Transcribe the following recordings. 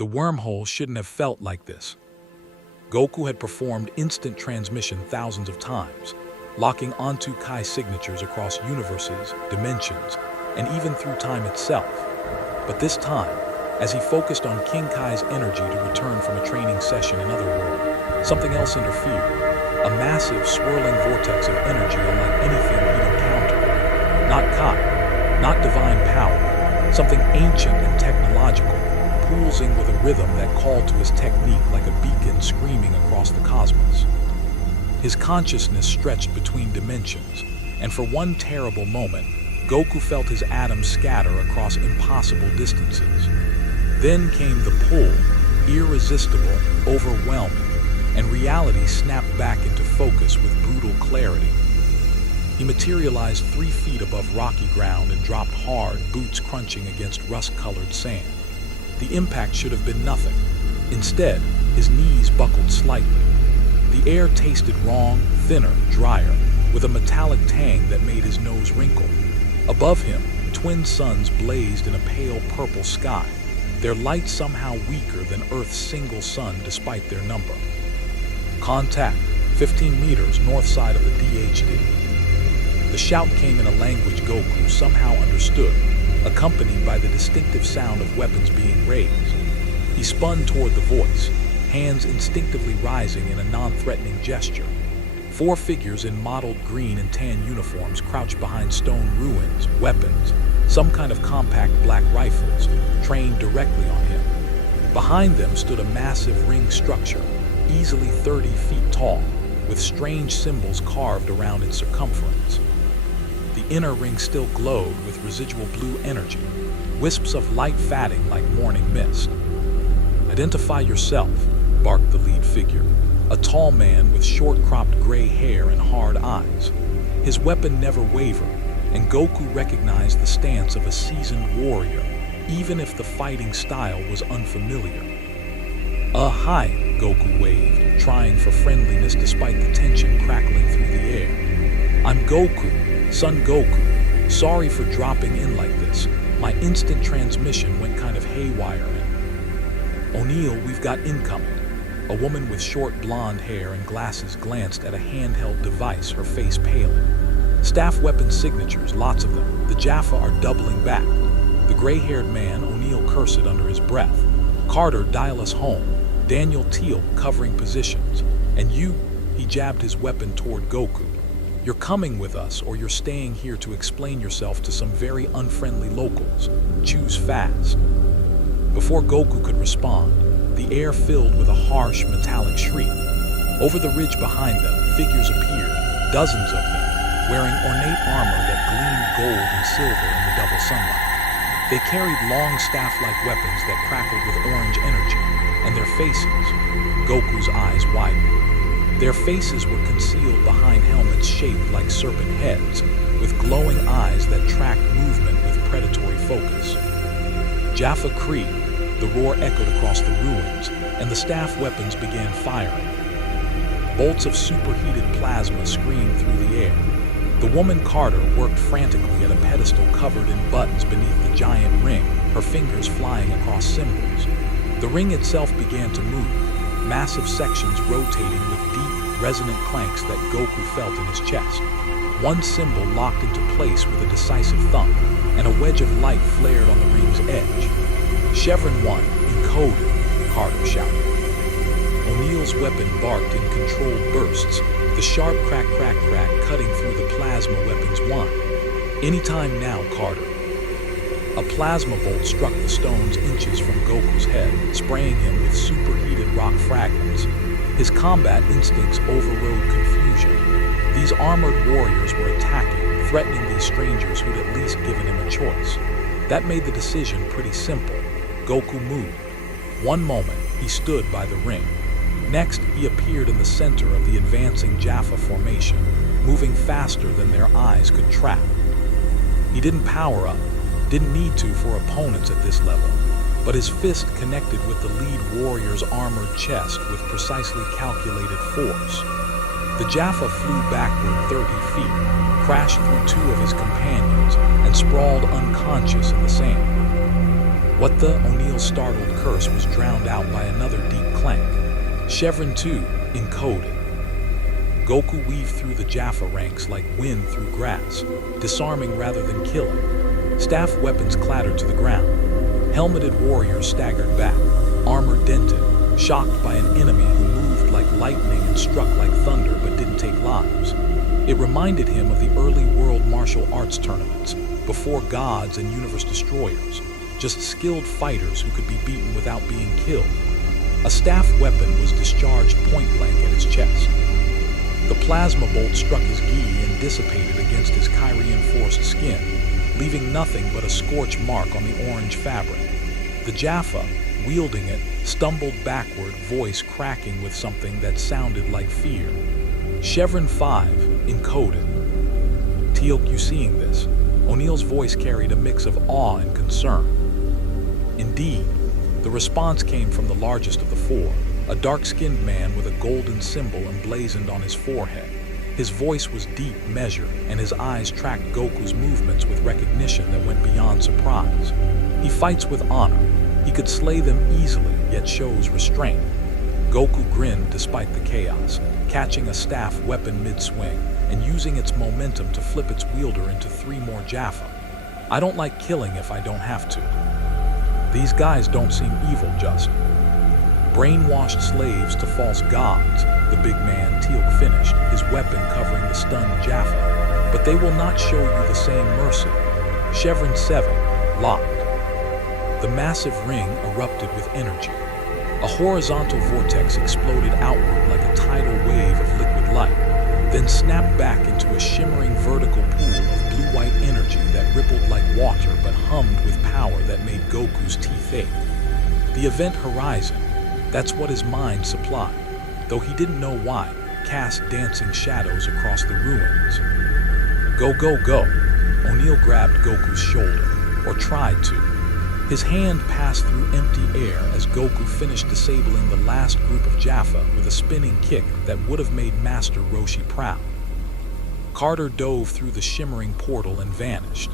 The wormhole shouldn't have felt like this. Goku had performed instant transmission thousands of times, locking onto Kai's signatures across universes, dimensions, and even through time itself. But this time, as he focused on King Kai's energy to return from a training session in Otherworld, something else interfered. A massive, swirling vortex of energy unlike anything he'd encountered. Not Kai, not divine power, something ancient and technological, pulsing with a rhythm that called to his technique like a beacon screaming across the cosmos. His consciousness stretched between dimensions, and for one terrible moment, Goku felt his atoms scatter across impossible distances. Then came the pull, irresistible, overwhelming, and reality snapped back into focus with brutal clarity. He materialized 3 feet above rocky ground and dropped hard, boots crunching against rust-colored sand. The impact should have been nothing. Instead, his knees buckled slightly. The air tasted wrong, thinner, drier, with a metallic tang that made his nose wrinkle. Above him, twin suns blazed in a pale purple sky, their light somehow weaker than Earth's single sun despite their number. Contact, 15 meters north side of the DHD. The shout came in a language Goku somehow understood, accompanied by the distinctive sound of weapons being raised. He spun toward the voice, hands instinctively rising in a non-threatening gesture. 4 figures in mottled green and tan uniforms crouched behind stone ruins, weapons, some kind of compact black rifles, trained directly on him. Behind them stood a massive ring structure, easily 30 feet tall, with strange symbols carved around its circumference. The inner ring still glowed with residual blue energy, wisps of light fatting like morning mist. "Identify yourself," barked the lead figure, a tall man with short-cropped gray hair and hard eyes. His weapon never wavered, and Goku recognized the stance of a seasoned warrior, even if the fighting style was unfamiliar. Hi," Goku waved, trying for friendliness despite the tension crackling through the air. "I'm Goku, Son Goku. Sorry for dropping in like this. My instant transmission went kind of haywire and..." "O'Neill, we've got incoming." A woman with short blonde hair and glasses glanced at a handheld device, her face paling. "Staff weapon signatures, lots of them. The Jaffa are doubling back." The gray-haired man, O'Neill cursed under his breath. "Carter, dial us home. Daniel Teal covering positions. And you," he jabbed his weapon toward Goku. "You're coming with us or you're staying here to explain yourself to some very unfriendly locals. Choose fast." Before Goku could respond, the air filled with a harsh metallic shriek. Over the ridge behind them, figures appeared, dozens of them, wearing ornate armor that gleamed gold and silver in the double sunlight. They carried long staff-like weapons that crackled with orange energy, and their faces, Goku's eyes widened. Their faces were concealed behind helmets shaped like serpent heads, with glowing eyes that tracked movement with predatory focus. "Jaffa Kree," the roar echoed across the ruins, and the staff weapons began firing. Bolts of superheated plasma screamed through the air. The woman Carter worked frantically at a pedestal covered in buttons beneath the giant ring, her fingers flying across symbols. The ring itself began to move, massive sections rotating with deep, resonant clanks that Goku felt in his chest. One symbol locked into place with a decisive thump, and a wedge of light flared on the ring's edge. "Chevron 1, encoded," Carter shouted. O'Neill's weapon barked in controlled bursts, the sharp crack cutting through the plasma weapon's wand. "Anytime now, Carter." A plasma bolt struck the stones inches from Goku's head, spraying him with superheated rock fragments. His combat instincts overrode confusion. These armored warriors were attacking, threatening these strangers who'd at least given him a choice. That made the decision pretty simple. Goku moved. One moment, he stood by the ring. Next, he appeared in the center of the advancing Jaffa formation, moving faster than their eyes could track. He didn't power up, didn't need to for opponents at this level, but his fist connected with the lead warrior's armored chest with precisely calculated force. The Jaffa flew backward 30 feet, crashed through 2 of his companions, and sprawled unconscious in the sand. What the? O'Neill's startled curse was drowned out by another deep clank. Chevron 2, encoded. Goku weaved through the Jaffa ranks like wind through grass, disarming rather than killing. Staff weapons clattered to the ground. Helmeted warriors staggered back, armor dented, shocked by an enemy who moved like lightning and struck like thunder but didn't take lives. It reminded him of the early world martial arts tournaments, before gods and universe destroyers, just skilled fighters who could be beaten without being killed. A staff weapon was discharged point-blank at his chest. The plasma bolt struck his gi and dissipated against his chi-reinforced skin, leaving nothing but a scorch mark on the orange fabric. The Jaffa, wielding it, stumbled backward, voice cracking with something that sounded like fear. Chevron 5, encoded. Teal'c, you seeing this? O'Neill's voice carried a mix of awe and concern. Indeed, the response came from the largest of the four, a dark-skinned man with a golden symbol emblazoned on his forehead. His voice was deep, measured, and his eyes tracked Goku's movements with recognition that went beyond surprise. He fights with honor. He could slay them easily, yet shows restraint. Goku grinned despite the chaos, catching a staff weapon mid-swing and using its momentum to flip its wielder into 3 more Jaffa. I don't like killing if I don't have to. These guys don't seem evil, just brainwashed slaves to false gods, the big man Teal'c finished, his weapon covering the stunned Jaffa. But they will not show you the same mercy. Chevron 7, locked. The massive ring erupted with energy. A horizontal vortex exploded outward like a tidal wave of liquid light, then snapped back into a shimmering vertical pool of blue-white energy that rippled like water but hummed with power that made Goku's teeth ache. The event Horizon, that's what his mind supplied, though he didn't know why, cast dancing shadows across the ruins. Go, go, go! O'Neill grabbed Goku's shoulder, or tried to. His hand passed through empty air as Goku finished disabling the last group of Jaffa with a spinning kick that would have made Master Roshi proud. Carter dove through the shimmering portal and vanished.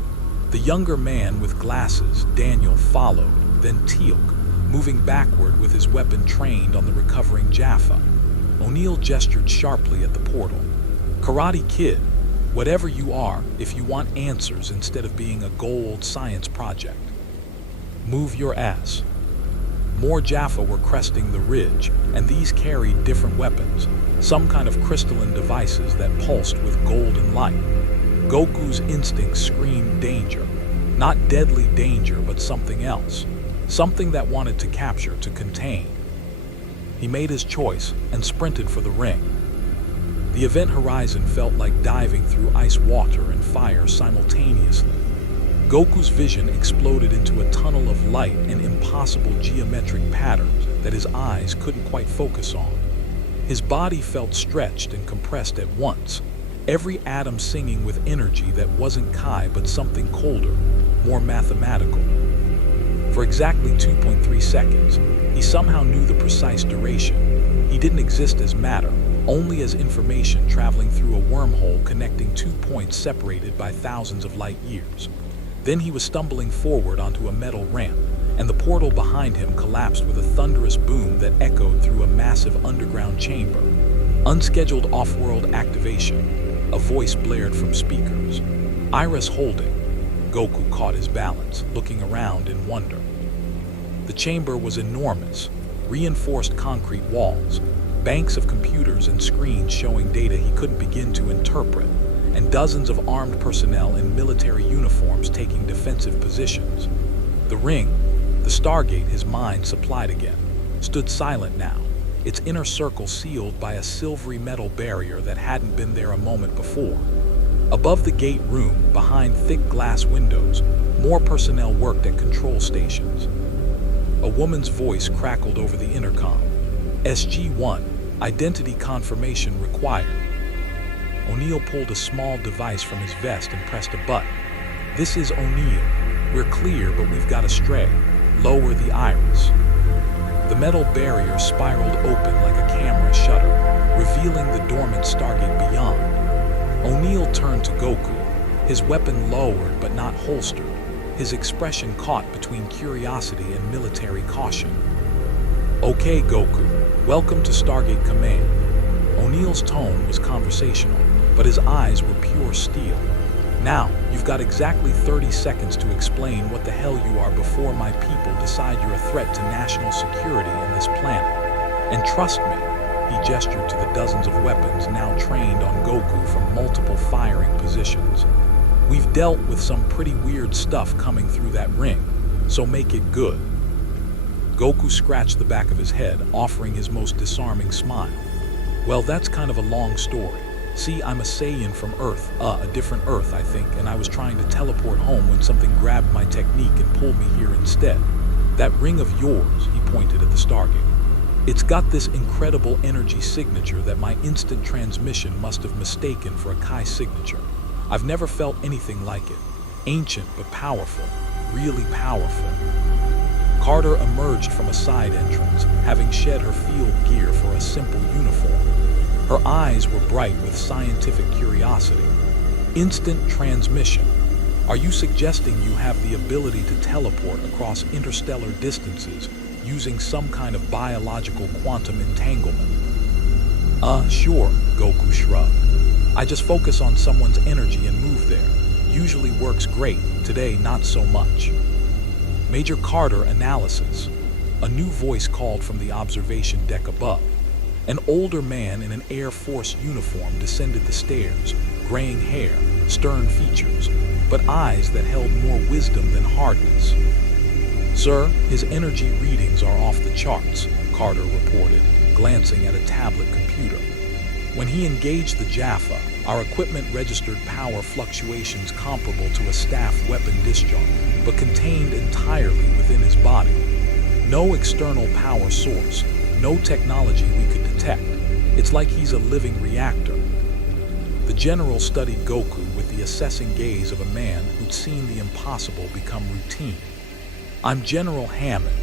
The younger man with glasses, Daniel, followed, then Teal'c, moving backward with his weapon trained on the recovering Jaffa. O'Neill gestured sharply at the portal. Karate Kid, whatever you are, if you want answers instead of being a Goa'uld science project, move your ass. More Jaffa were cresting the ridge, and these carried different weapons, some kind of crystalline devices that pulsed with golden light. Goku's instincts screamed danger. Not deadly danger, but something else. Something that wanted to capture, to contain. He made his choice and sprinted for the ring. The event Horizon felt like diving through ice, water, and fire simultaneously. Goku's vision exploded into a tunnel of light and impossible geometric patterns that his eyes couldn't quite focus on. His body felt stretched and compressed at once, every atom singing with energy that wasn't Kai but something colder, more mathematical. For exactly 2.3 seconds, he somehow knew the precise duration. He didn't exist as matter, only as information traveling through a wormhole connecting 2 points separated by thousands of light years. Then he was stumbling forward onto a metal ramp, and the portal behind him collapsed with a thunderous boom that echoed through a massive underground chamber. Unscheduled off-world activation. A voice blared from speakers. Iris holding. Goku caught his balance, looking around in wonder. The chamber was enormous. Reinforced concrete walls, banks of computers and screens showing data he couldn't begin to interpret, and dozens of armed personnel in military uniforms taking defensive positions. The ring, the Stargate his mind supplied again, stood silent now, its inner circle sealed by a silvery metal barrier that hadn't been there a moment before. Above the gate room, behind thick glass windows, more personnel worked at control stations. A woman's voice crackled over the intercom. SG-1, identity confirmation required. O'Neill pulled a small device from his vest and pressed a button. This is O'Neill. We're clear, but we've got a stray. Lower the iris. The metal barrier spiraled open like a camera shutter, revealing the dormant Stargate beyond. O'Neill turned to Goku, his weapon lowered but not holstered. his expression caught between curiosity and military caution. "Okay, Goku, welcome to Stargate Command." O'Neill's tone was conversational, but his eyes were pure steel. "Now, you've got exactly 30 seconds to explain what the hell you are before my people decide you're a threat to national security in this planet. And trust me," he gestured to the dozens of weapons now trained on Goku from multiple firing positions. "We've dealt with some pretty weird stuff coming through that ring, so make it good." Goku scratched the back of his head, offering his most disarming smile. "Well, that's kind of a long story. See, I'm a Saiyan from Earth, a different Earth, I think, and I was trying to teleport home when something grabbed my technique and pulled me here instead. That ring of yours," he pointed at the Stargate. "It's got this incredible energy signature that my instant transmission must have mistaken for a Kai signature. I've never felt anything like it. Ancient but powerful, really powerful." Carter emerged from a side entrance, having shed her field gear for a simple uniform. Her eyes were bright with scientific curiosity. "Instant transmission. Are you suggesting you have the ability to teleport across interstellar distances using some kind of biological quantum entanglement?" Sure," Goku shrugged. "I just focus on someone's energy and move there. Usually works great, today not so much." "Major Carter, analysis." A new voice called from the observation deck above. An older man in an Air Force uniform descended the stairs, graying hair, stern features, but eyes that held more wisdom than hardness. "Sir, his energy readings are off the charts," Carter reported, glancing at a tablet computer. "When he engaged the Jaffa, our equipment registered power fluctuations comparable to a staff weapon discharge, but contained entirely within his body. No external power source, no technology we could detect. It's like he's a living reactor." The general studied Goku with the assessing gaze of a man who'd seen the impossible become routine. "I'm General Hammond,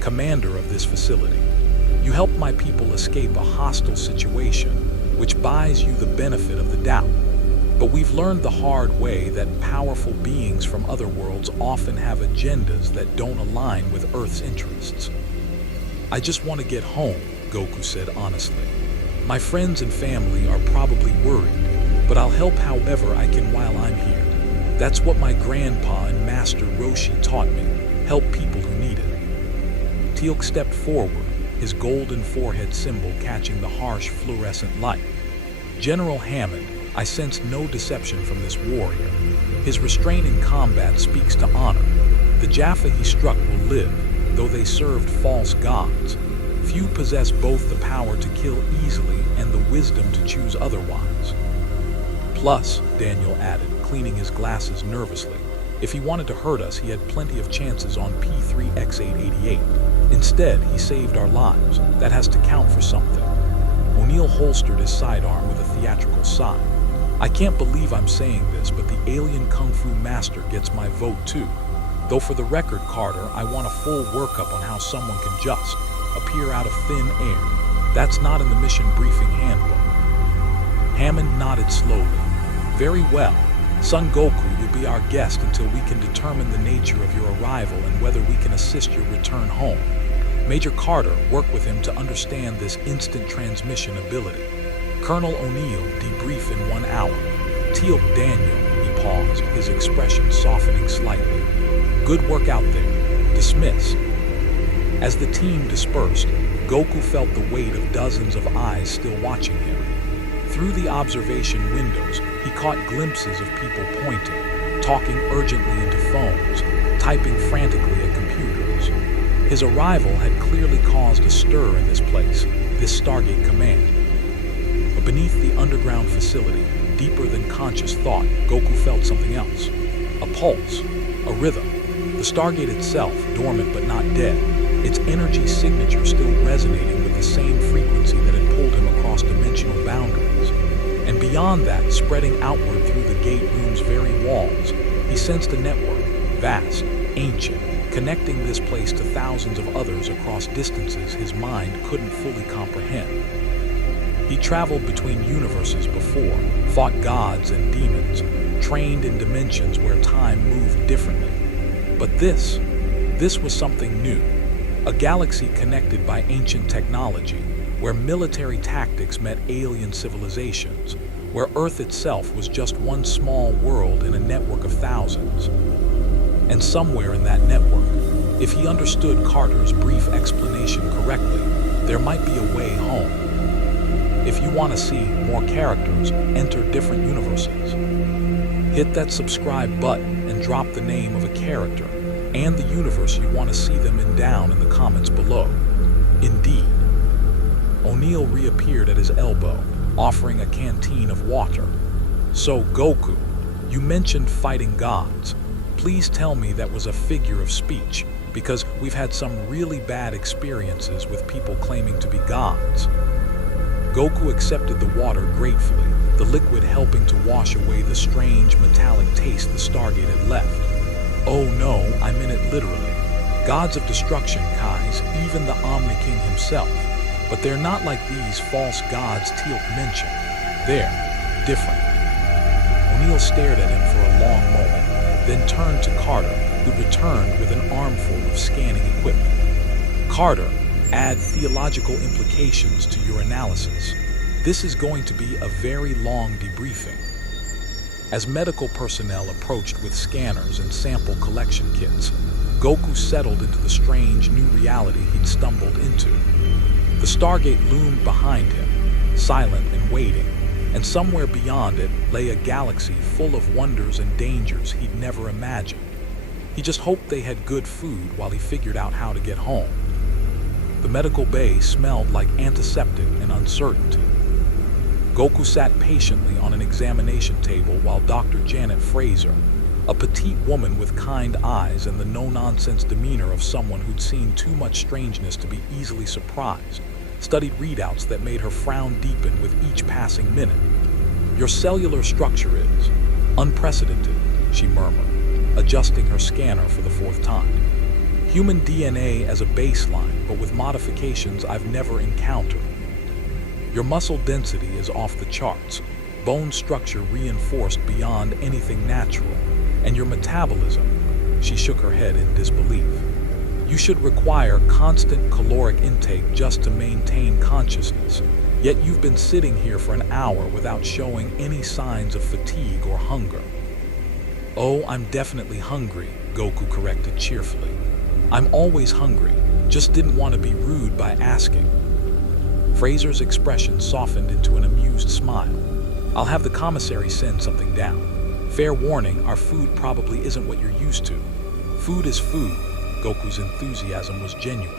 commander of this facility. You helped my people escape a hostile situation, which buys you the benefit of the doubt. But we've learned the hard way that powerful beings from other worlds often have agendas that don't align with Earth's interests." "I just want to get home," Goku said honestly. "My friends and family are probably worried, but I'll help however I can while I'm here. That's what my grandpa and Master Roshi taught me, help people who need it." Teal'c stepped forward, his golden forehead symbol catching the harsh fluorescent light. "General Hammond, I sense no deception from this warrior. His restraint in combat speaks to honor. The Jaffa he struck will live, though they served false gods. Few possess both the power to kill easily and the wisdom to choose otherwise." "Plus," Daniel added, cleaning his glasses nervously, "if he wanted to hurt us, he had plenty of chances on P3X888. Instead, he saved our lives. That has to count for something." O'Neill holstered his sidearm with a theatrical sigh. "I can't believe I'm saying this, but the alien kung fu master gets my vote too. Though for the record, Carter, I want a full workup on how someone can just appear out of thin air. That's not in the mission briefing handbook." Hammond nodded slowly. "Very well. Son Goku, you'll be our guest until we can determine the nature of your arrival and whether we can assist your return home. Major Carter, work with him to understand this instant transmission ability. Colonel O'Neill, debrief in 1 hour. Teal'c, Daniel," he paused, his expression softening slightly. "Good work out there. Dismiss." As the team dispersed, Goku felt the weight of dozens of eyes still watching him. Through the observation windows, he caught glimpses of people pointing, talking urgently into phones, typing frantically at computers. His arrival had clearly caused a stir in this place, this Stargate Command. But beneath the underground facility, deeper than conscious thought, Goku felt something else. A pulse, a rhythm. The Stargate itself, dormant but not dead, its energy signature still resonating with the same frequency that had pulled him across dimensional boundaries. And beyond that, spreading outward through the gate room's very walls, he sensed a network, vast, ancient, connecting this place to thousands of others across distances his mind couldn't fully comprehend. He traveled between universes before, fought gods and demons, trained in dimensions where time moved differently. But this was something new. A galaxy connected by ancient technology, where military tactics met alien civilizations, where Earth itself was just one small world in a network of thousands. And somewhere in that network, if he understood Carter's brief explanation correctly, there might be a way home. If you want to see more characters enter different universes, hit that subscribe button and drop the name of a character and the universe you want to see them in down in the comments below. Indeed. O'Neill reappeared at his elbow, offering a canteen of water. So, Goku, you mentioned fighting gods. Please tell me that was a figure of speech, because we've had some really bad experiences with people claiming to be gods. Goku accepted the water gratefully, the liquid helping to wash away the strange metallic taste the Stargate had left. Oh no, I meant it literally. Gods of destruction, Kais, even the Omni King himself. But they're not like these false gods Teal'c mentioned. They're different. O'Neill stared at him for a long moment, then turned to Carter, who returned with an armful of scanning equipment. Carter, add theological implications to your analysis. This is going to be a very long debriefing. As medical personnel approached with scanners and sample collection kits, Goku settled into the strange new reality he'd stumbled into. The Stargate loomed behind him, silent and waiting, and somewhere beyond it lay a galaxy full of wonders and dangers he'd never imagined. He just hoped they had good food while he figured out how to get home. The medical bay smelled like antiseptic and uncertainty. Goku sat patiently on an examination table while Dr. Janet Fraser, a petite woman with kind eyes and the no-nonsense demeanor of someone who'd seen too much strangeness to be easily surprised, studied readouts that made her frown deepen with each passing minute. Your cellular structure is unprecedented, she murmured, adjusting her scanner for the fourth time. Human DNA as a baseline, but with modifications I've never encountered. Your muscle density is off the charts, bone structure reinforced beyond anything natural, and your metabolism, she shook her head in disbelief. You should require constant caloric intake just to maintain consciousness, yet you've been sitting here for an hour without showing any signs of fatigue or hunger. Oh, I'm definitely hungry, Goku corrected cheerfully. I'm always hungry, just didn't want to be rude by asking. Fraser's expression softened into an amused smile. I'll have the commissary send something down. Fair warning, our food probably isn't what you're used to. Food is food. Goku's enthusiasm was genuine.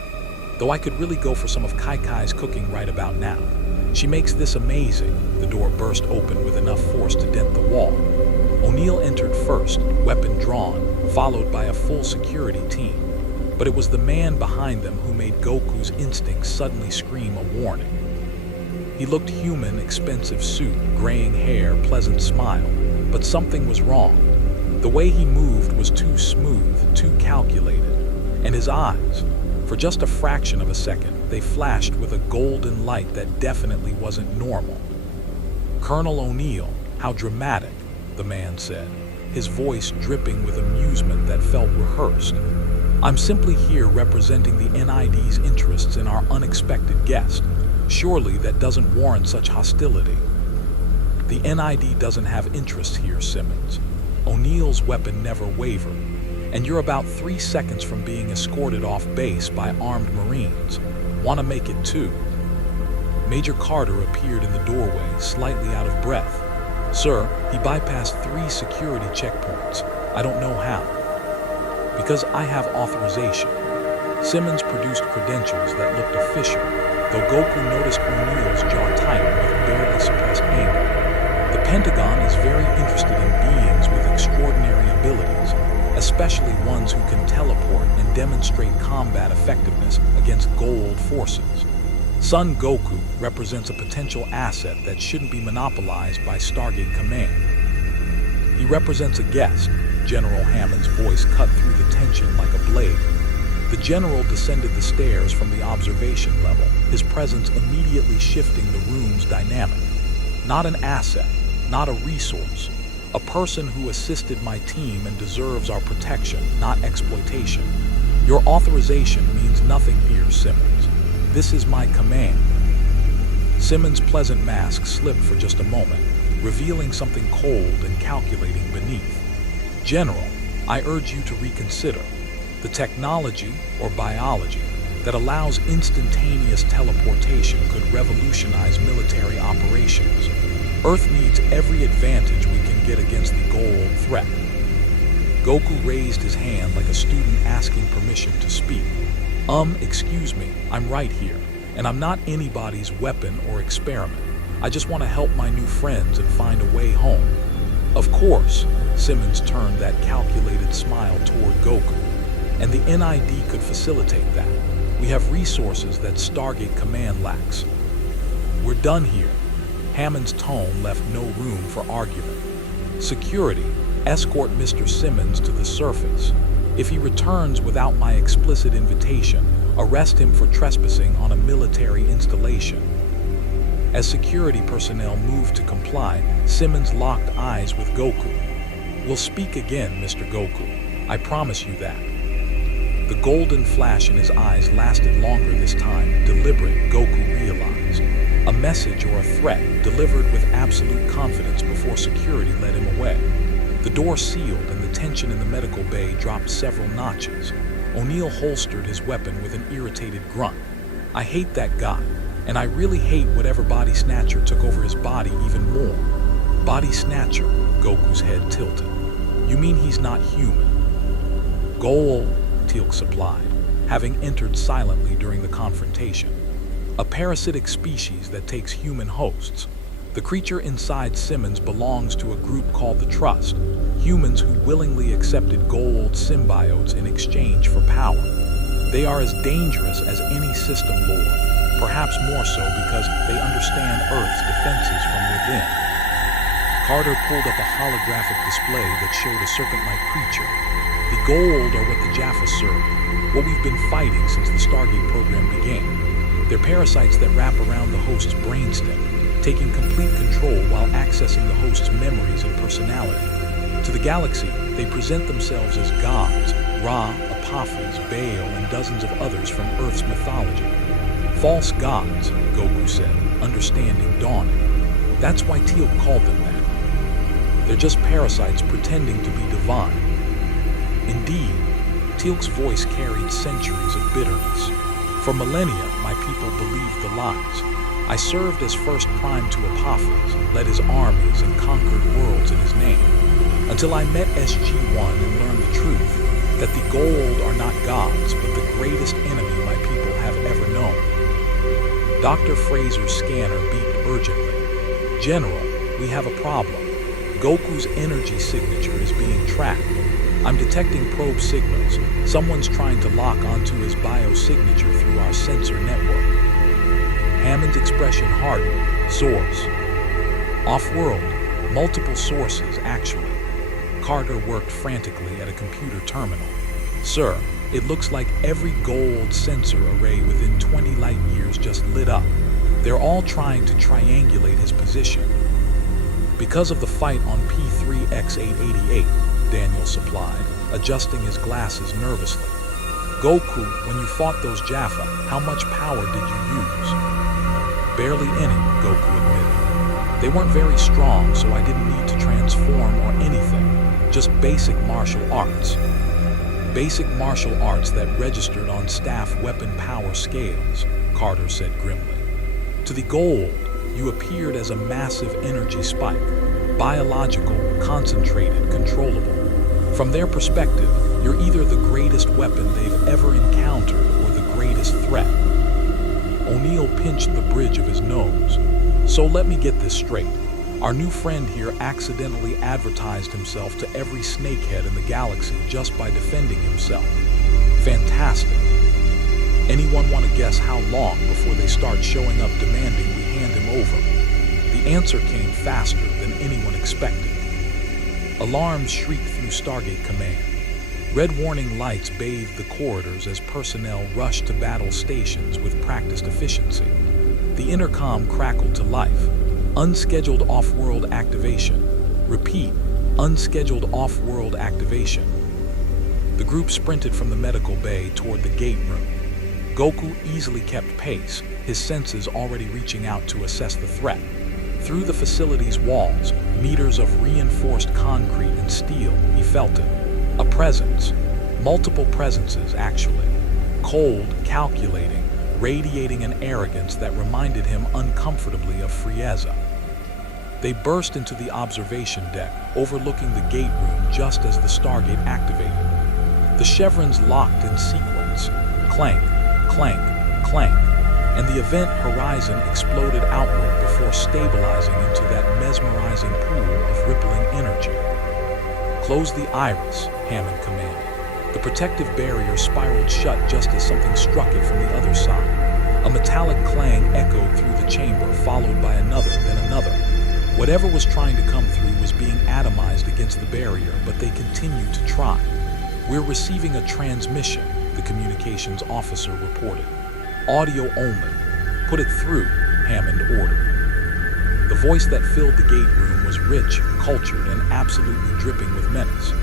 Though I could really go for some of Kai's cooking right about now. She makes this amazing. The door burst open with enough force to dent the wall. O'Neill entered first, weapon drawn, followed by a full security team. But it was the man behind them who made Goku's instincts suddenly scream a warning. He looked human, expensive suit, graying hair, pleasant smile, but something was wrong. The way he moved was too smooth, too calculated, and his eyes, for just a fraction of a second, they flashed with a golden light that definitely wasn't normal. Colonel O'Neill, how dramatic, the man said, his voice dripping with amusement that felt rehearsed. I'm simply here representing the NID's interests in our unexpected guest. Surely that doesn't warrant such hostility. The NID doesn't have interest here, Simmons. O'Neill's weapon never wavered, and you're about 3 seconds from being escorted off base by armed Marines. Want to make it too? Major Carter appeared in the doorway, slightly out of breath. Sir, he bypassed 3 security checkpoints. I don't know how. Because I have authorization. Simmons produced credentials that looked official, though Goku noticed O'Neill's jaw tighten with barely suppressed anger. The Pentagon is very interested in beings with extraordinary abilities, especially ones who can teleport and demonstrate combat effectiveness against Goa'uld forces. Son Goku represents a potential asset that shouldn't be monopolized by Stargate Command. He represents a guest. General Hammond's voice cut through the tension like a blade. The general descended the stairs from the observation level, his presence immediately shifting the room's dynamic. Not an asset, not a resource, A person who assisted my team and deserves our protection, not exploitation. Your authorization means nothing here, Simmons. This is my command. Simmons' pleasant mask slipped for just a moment, revealing something cold and calculating beneath. General, I urge you to reconsider. The technology, or biology, that allows instantaneous teleportation could revolutionize military operations. Earth needs every advantage we can get against the Goa'uld threat. Goku raised his hand like a student asking permission to speak. Excuse me, I'm right here, and I'm not anybody's weapon or experiment. I just want to help my new friends and find a way home. Of course, Simmons turned that calculated smile toward Goku, and the NID could facilitate that. We have resources that Stargate Command lacks. We're done here. Hammond's tone left no room for argument. Security, escort Mr. Simmons to the surface. If he returns without my explicit invitation, arrest him for trespassing on a military installation. As security personnel moved to comply, Simmons locked eyes with Goku. We'll speak again, Mr. Goku. I promise you that. The golden flash in his eyes lasted longer this time, deliberate, Goku realized. A message or a threat delivered with absolute confidence before security led him away. The door sealed and the tension in the medical bay dropped several notches. O'Neill holstered his weapon with an irritated grunt. I hate that guy, and I really hate whatever body snatcher took over his body even more. Body snatcher, Goku's head tilted. You mean he's not human? Goa'uld, Teal'c supplied, having entered silently during the confrontation. A parasitic species that takes human hosts. The creature inside Simmons belongs to a group called the Trust, humans who willingly accepted Goa'uld symbiotes in exchange for power. They are as dangerous as any System Lord, perhaps more so because they understand Earth's defenses from within. Carter pulled up a holographic display that showed a serpent-like creature. The Goa'uld are what the Jaffa serve, what we've been fighting since the Stargate program began. They're parasites that wrap around the host's brainstem, taking complete control while accessing the host's memories and personality. To the galaxy, they present themselves as gods, Ra, Apophis, Baal, and dozens of others from Earth's mythology. False gods, Goku said, understanding dawning. That's why Teal'c called them that. They're just parasites pretending to be divine. Indeed, Teal'c's voice carried centuries of bitterness. For millennia, my people believed the lies. I served as first prime to Apophis, led his armies, and conquered worlds in his name, until I met SG-1 and learned the truth, that the Goa'uld are not gods, but the greatest enemy my people have ever known. Dr. Fraser's scanner beeped urgently. General, we have a problem. Goku's energy signature is being tracked. I'm detecting probe signals. Someone's trying to lock onto his biosignature through our sensor network. Hammond's expression hardened. Source. Off-world. Multiple sources, actually. Carter worked frantically at a computer terminal. Sir, it looks like every Goa'uld sensor array within 20 light-years just lit up. They're all trying to triangulate his position. Because of the fight on P3X888, Daniel supplied, adjusting his glasses nervously. Goku, when you fought those Jaffa, how much power did you use? Barely any, Goku admitted. They weren't very strong, so I didn't need to transform or anything. Just basic martial arts. Basic martial arts that registered on staff weapon power scales, Carter said grimly. To the Goa'uld, you appeared as a massive energy spike. Biological, concentrated, controllable. From their perspective, you're either the greatest weapon they've ever encountered or the greatest threat. O'Neill pinched the bridge of his nose. So let me get this straight. Our new friend here accidentally advertised himself to every snakehead in the galaxy just by defending himself. Fantastic. Anyone want to guess how long before they start showing up demanding we hand him over? The answer came faster than anyone expected. Alarms shrieked through Stargate Command. Red warning lights bathed the corridors as personnel rushed to battle stations with practiced efficiency. The intercom crackled to life. Unscheduled off-world activation. Repeat, unscheduled off-world activation. The group sprinted from the medical bay toward the gate room. Goku easily kept pace, his senses already reaching out to assess the threat. Through the facility's walls, meters of reinforced concrete and steel, he felt it. A presence. Multiple presences, actually. Cold, calculating, radiating an arrogance that reminded him uncomfortably of Frieza. They burst into the observation deck, overlooking the gate room just as the Stargate activated. The chevrons locked in sequence. Clank, clank, clank, and the event horizon exploded outward before stabilizing into that mesmerizing pool of rippling energy. Close the iris, Hammond commanded. The protective barrier spiraled shut just as something struck it from the other side. A metallic clang echoed through the chamber, followed by another, then another. Whatever was trying to come through was being atomized against the barrier, but they continued to try. "We're receiving a transmission," the communications officer reported. "Audio only. Put it through," Hammond ordered. The voice that filled the gate room was rich, cultured, and absolutely dripping with menace.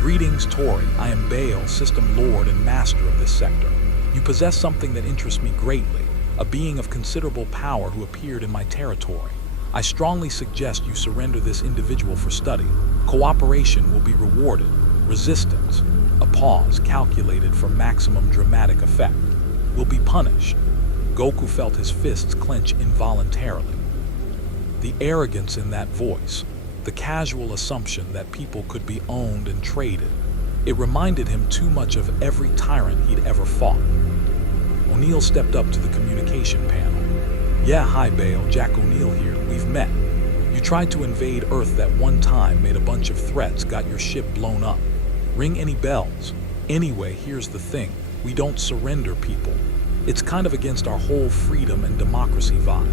"Greetings, Tori. I am Baal, System Lord and Master of this sector. You possess something that interests me greatly, a being of considerable power who appeared in my territory. I strongly suggest you surrender this individual for study. Cooperation will be rewarded. Resistance," a pause calculated for maximum dramatic effect, "will be punished." Goku felt his fists clench involuntarily. The arrogance in that voice, the casual assumption that people could be owned and traded, it reminded him too much of every tyrant he'd ever fought. O'Neill stepped up to the communication panel. "Yeah, hi Baal, Jack O'Neill here. We've met. You tried to invade Earth that one time, made a bunch of threats, got your ship blown up. Ring any bells? Anyway, here's the thing. We don't surrender people. It's kind of against our whole freedom and democracy vibe.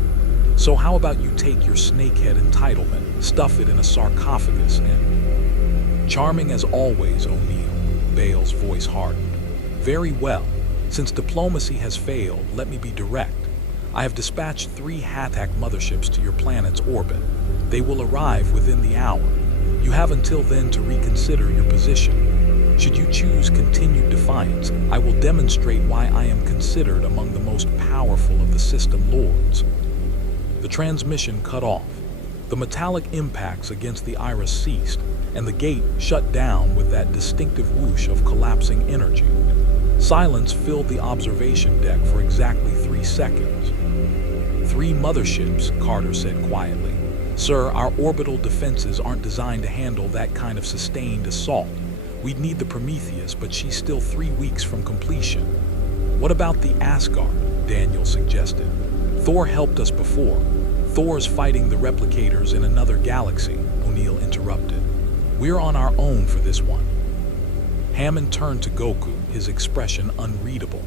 So how about you take your snakehead entitlement, stuff it in a sarcophagus, and..." "Charming as always, O'Neill," Baal's voice hardened. "Very well. Since diplomacy has failed, let me be direct. I have dispatched 3 Hatak motherships to your planet's orbit. They will arrive within the hour. You have until then to reconsider your position. Should you choose continued defiance, I will demonstrate why I am considered among the most powerful of the System Lords." The transmission cut off. The metallic impacts against the iris ceased, and the gate shut down with that distinctive whoosh of collapsing energy. Silence filled the observation deck for exactly 3 seconds. 3 motherships, Carter said quietly. "Sir, our orbital defenses aren't designed to handle that kind of sustained assault. We'd need the Prometheus, but she's still 3 weeks from completion." "What about the Asgard?" Daniel suggested. "Thor helped us before. Thor's fighting the replicators in another galaxy," O'Neill interrupted. "We're on our own for this one." Hammond turned to Goku, his expression unreadable.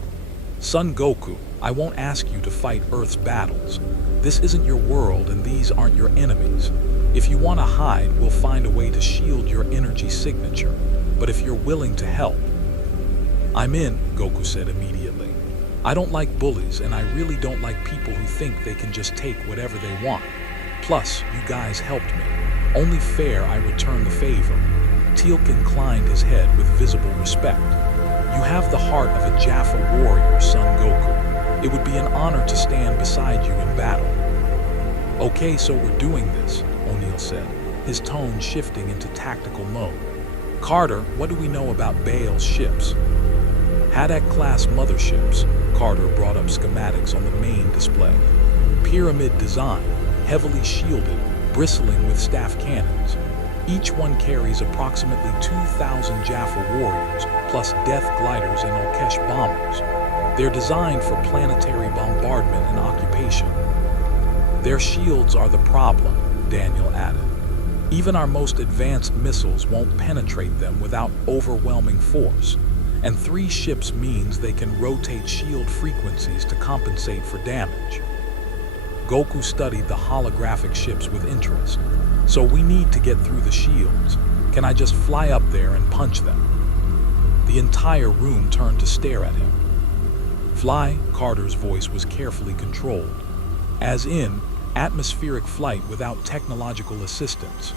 "Son Goku, I won't ask you to fight Earth's battles. This isn't your world and these aren't your enemies. If you want to hide, we'll find a way to shield your energy signature. But if you're willing to help..." "I'm in," Goku said immediately. "I don't like bullies, and I really don't like people who think they can just take whatever they want. Plus, you guys helped me. Only fair I return the favor." Teal'c inclined his head with visible respect. "You have the heart of a Jaffa warrior, son Goku. It would be an honor to stand beside you in battle." "Okay, so we're doing this," O'Neill said, his tone shifting into tactical mode. "Carter, what do we know about Baal's ships?" "Hadak-class motherships," Carter brought up schematics on the main display. "Pyramid design, heavily shielded, bristling with staff cannons. Each one carries approximately 2,000 Jaffa warriors, plus Death gliders and Olkesh bombers. They're designed for planetary bombardment and occupation." "Their shields are the problem," Daniel added. "Even our most advanced missiles won't penetrate them without overwhelming force. And 3 ships means they can rotate shield frequencies to compensate for damage." Goku studied the holographic ships with interest. "So we need to get through the shields. Can I just fly up there and punch them?" The entire room turned to stare at him. "Fly," Carter's voice was carefully controlled. "As in, atmospheric flight without technological assistance."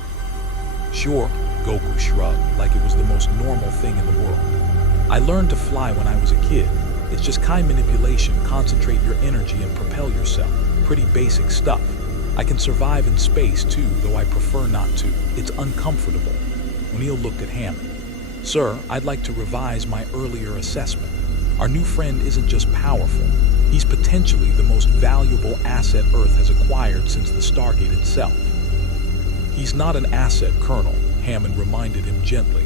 "Sure, Goku shrugged, like it was the most normal thing in the world. I learned to fly when I was a kid. It's just Kai manipulation, concentrate your energy and propel yourself. Pretty basic stuff. I can survive in space too, though I prefer not to. It's uncomfortable. O'Neill looked at Hammond. Sir, I'd like to revise my earlier assessment. Our new friend isn't just powerful. He's potentially the most valuable asset Earth has acquired since the Stargate itself. He's not an asset, Colonel, Hammond reminded him gently.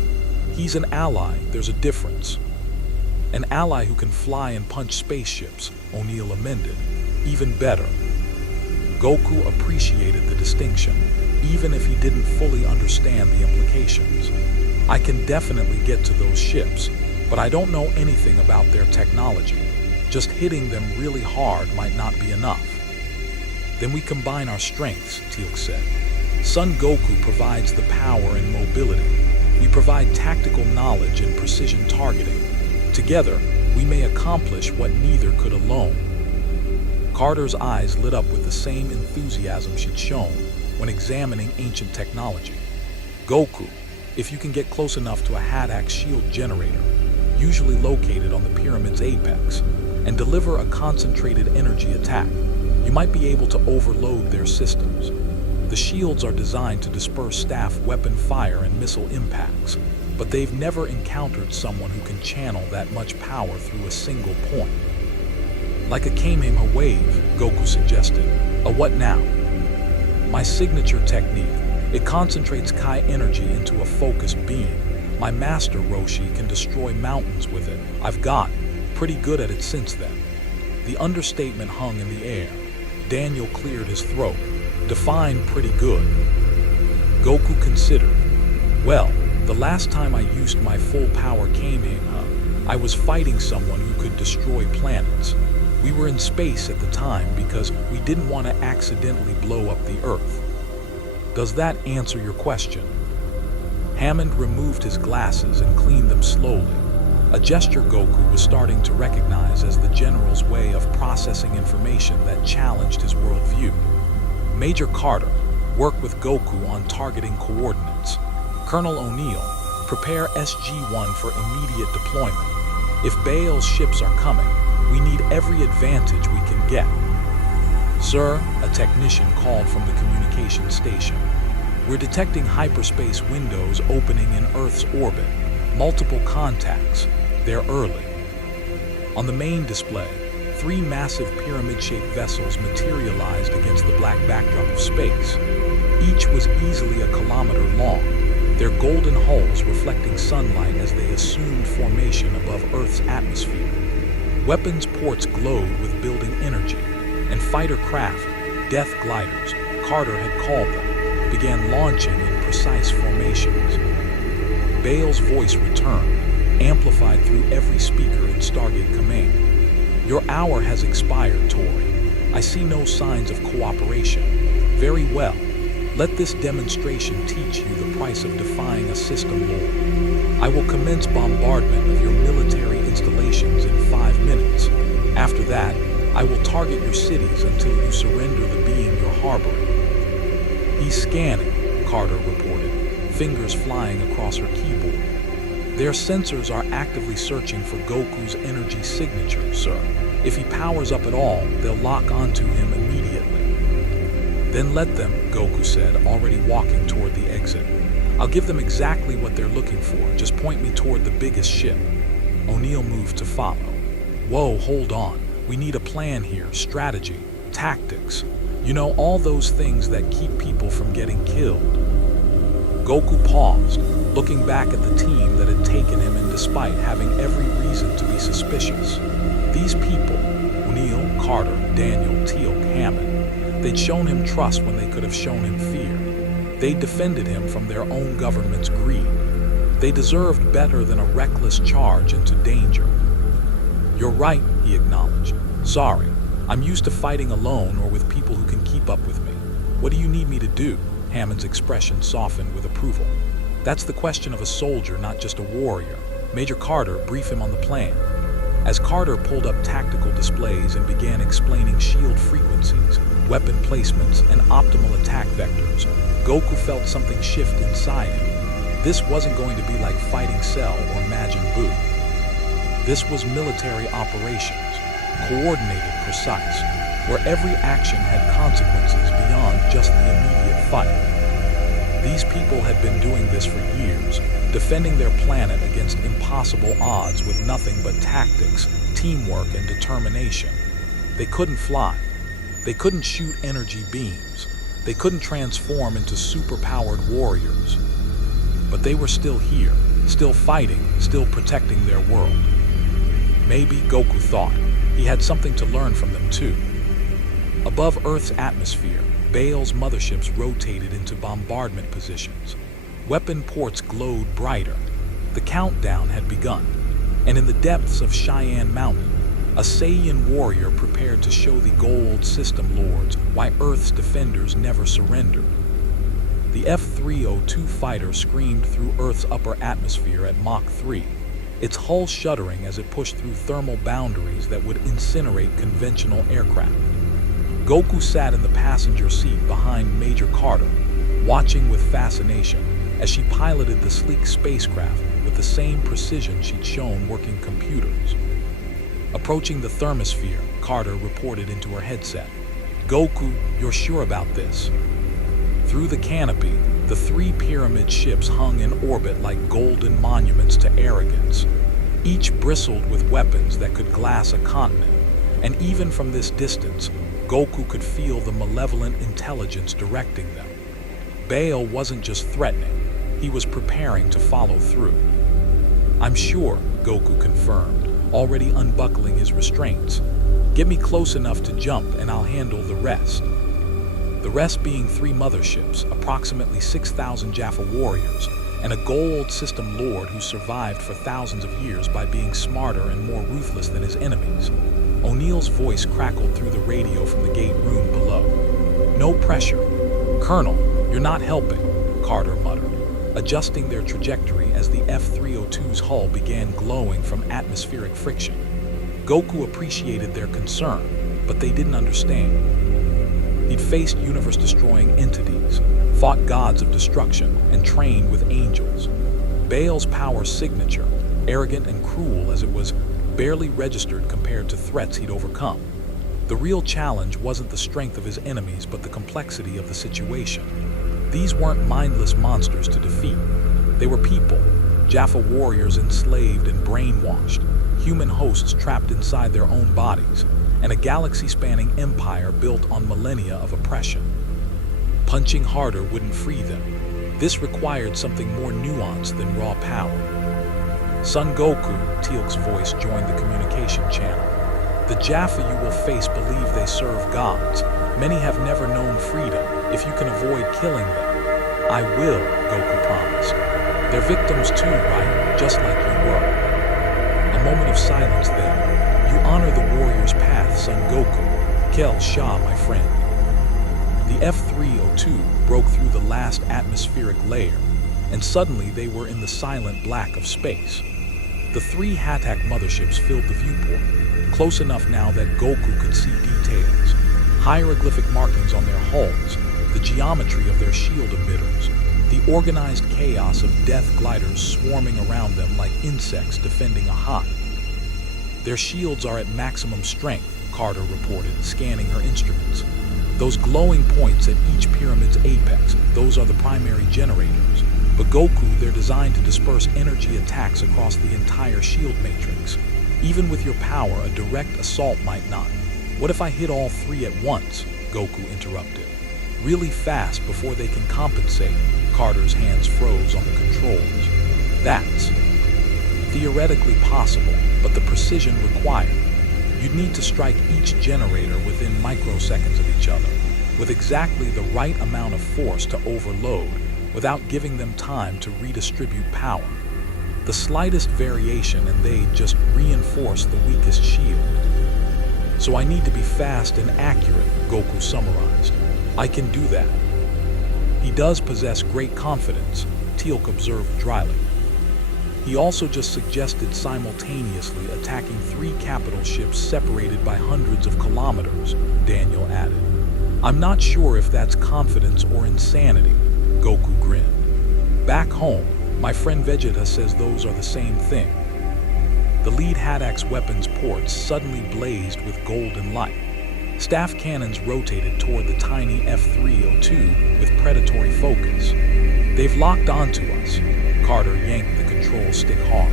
He's an ally, there's a difference. An ally who can fly and punch spaceships, O'Neill amended. Even better. Goku appreciated the distinction, even if he didn't fully understand the implications. I can definitely get to those ships, but I don't know anything about their technology. Just hitting them really hard might not be enough. Then we combine our strengths, Teal'c said. Son Goku provides the power and mobility. We provide tactical knowledge and precision targeting. Together, we may accomplish what neither could alone. Carter's eyes lit up with the same enthusiasm she'd shown when examining ancient technology. Goku, if you can get close enough to a Haddock shield generator, usually located on the pyramid's apex, and deliver a concentrated energy attack, you might be able to overload their systems. The shields are designed to disperse staff weapon fire and missile impacts, but they've never encountered someone who can channel that much power through a single point. Like a Kamehameha wave, Goku suggested. A what now? My signature technique. It concentrates Kai energy into a focused beam. My master Roshi can destroy mountains with it. I've gotten pretty good at it since then. The understatement hung in the air. Daniel cleared his throat. Define pretty good. Goku considered. Well, the last time I used my full power Kamehameha, I was fighting someone who could destroy planets. We were in space at the time because we didn't want to accidentally blow up the Earth. Does that answer your question? Hammond removed his glasses and cleaned them slowly, a gesture Goku was starting to recognize as the General's way of processing information that challenged his worldview. Major Carter, work with Goku on targeting coordinates. Colonel O'Neill, prepare SG-1 for immediate deployment. If Baal's ships are coming, we need every advantage we can get. Sir, a technician called from the communication station. We're detecting hyperspace windows opening in Earth's orbit. Multiple contacts. They're early. On the main display, 3 massive pyramid-shaped vessels materialized against the black backdrop of space. Each was easily a kilometer long, their golden hulls reflecting sunlight as they assumed formation above Earth's atmosphere. Weapons ports glowed with building energy, and fighter craft, death gliders, Carter had called them, began launching in precise formations. Baal's voice returned, amplified through every speaker in Stargate Command. Your hour has expired, Tori. I see no signs of cooperation. Very well. Let this demonstration teach you the price of defying a System Lord. I will commence bombardment of your military installations in 5 minutes. After that, I will target your cities until you surrender the being you're harboring. He's scanning, Carter reported, fingers flying across her keyboard. Their sensors are actively searching for Goku's energy signature, sir. If he powers up at all, they'll lock onto him immediately. Then let them, Goku said, already walking toward the exit. I'll give them exactly what they're looking for. Just point me toward the biggest ship. O'Neill moved to follow. Whoa, hold on. We need a plan here, strategy, tactics. You know, all those things that keep people from getting killed. Goku paused, looking back at the team that had taken him in despite having every reason to be suspicious. These people, O'Neill, Carter, Daniel, Teal'c, Hammond, they'd shown him trust when they could have shown him fear. They defended him from their own government's greed. They deserved better than a reckless charge into danger. You're right, he acknowledged. Sorry, I'm used to fighting alone or with people who can keep up with me. What do you need me to do? Hammond's expression softened with approval. That's the question of a soldier, not just a warrior. Major Carter, brief him on the plan. As Carter pulled up tactical displays and began explaining shield frequencies, weapon placements, and optimal attack vectors, Goku felt something shift inside him. this wasn't going to be like fighting Cell or Majin Buu. This was military operations, coordinated, precise, where every action had consequences beyond just the immediate fight. These people had been doing this for years, defending their planet against impossible odds with nothing but tactics, teamwork, and determination. They couldn't fly. They couldn't shoot energy beams. They couldn't transform into super-powered warriors. But they were still here, still fighting, still protecting their world. Maybe, Goku thought, he had something to learn from them too. Above Earth's atmosphere, Baal's motherships rotated into bombardment positions. Weapon ports glowed brighter. The countdown had begun. And in the depths of Cheyenne Mountain, a Saiyan warrior prepared to show the Goa'uld System Lords why Earth's defenders never surrendered. The F-302 fighter screamed through Earth's upper atmosphere at Mach 3, its hull shuddering as it pushed through thermal boundaries that would incinerate conventional aircraft. Goku sat in the passenger seat behind Major Carter, watching with fascination as she piloted the sleek spacecraft with the same precision she'd shown working computers. Approaching the thermosphere, Carter reported into her headset, "Goku, you're sure about this?" Through the canopy, the three pyramid ships hung in orbit like golden monuments to arrogance. Each bristled with weapons that could glass a continent, and even from this distance, Goku could feel the malevolent intelligence directing them. Baal wasn't just threatening, he was preparing to follow through. "I'm sure," Goku confirmed, already unbuckling his restraints. "Get me close enough to jump and I'll handle the rest." The rest being 3 motherships, approximately 6,000 Jaffa warriors, and a Goa'uld System Lord who survived for thousands of years by being smarter and more ruthless than his enemies. O'Neill's voice crackled through the radio from the gate room below. "No pressure. Colonel, you're not helping," Carter muttered, adjusting their trajectory as the F-302's hull began glowing from atmospheric friction. Goku appreciated their concern, but they didn't understand. He'd faced universe-destroying entities, fought gods of destruction, and trained with angels. Baal's power signature, arrogant and cruel as it was, barely registered compared to threats he'd overcome. The real challenge wasn't the strength of his enemies, but the complexity of the situation. These weren't mindless monsters to defeat. They were people, Jaffa warriors enslaved and brainwashed, human hosts trapped inside their own bodies, and a galaxy-spanning empire built on millennia of oppression. Punching harder wouldn't free them. This required something more nuanced than raw power. "Son Goku," Teal'c's voice joined the communication channel. "The Jaffa you will face believe they serve gods. Many have never known freedom. If you can avoid killing them." "I will," Goku promised. "They're victims too, right? Just like you were." A moment of silence then. "You honor the warrior's path, son Goku. Kel Shah, my friend." The F-302 broke through the last atmospheric layer, and suddenly they were in the silent black of space. The 3 Hattak motherships filled the viewport, close enough now that Goku could see details. Hieroglyphic markings on their hulls, the geometry of their shield emitters, the organized chaos of death gliders swarming around them like insects defending a hive. "Their shields are at maximum strength," Carter reported, scanning her instruments. "Those glowing points at each pyramid's apex, those are the primary generators. But Goku, they're designed to disperse energy attacks across the entire shield matrix. Even with your power, a direct assault might not." "What if I hit all 3 at once?" Goku interrupted. "Really fast before they can compensate." Carter's hands froze on the controls. "That's theoretically possible, but the precision required. You'd need to strike each generator within microseconds of each other, with exactly the right amount of force to overload, without giving them time to redistribute power. The slightest variation and they'd just reinforce the weakest shield." "So I need to be fast and accurate," Goku summarized. "I can do that." "He does possess great confidence," Teal'c observed dryly. "He also just suggested simultaneously attacking 3 capital ships separated by hundreds of kilometers," Daniel added. "I'm not sure if that's confidence or insanity," Goku grinned. Back home, My friend Vegeta says those are the same thing. The lead Haddak's weapons ports suddenly blazed with golden light. Staff cannons rotated toward the tiny F-302 with predatory focus. They've locked onto us. Carter yanked the control stick hard,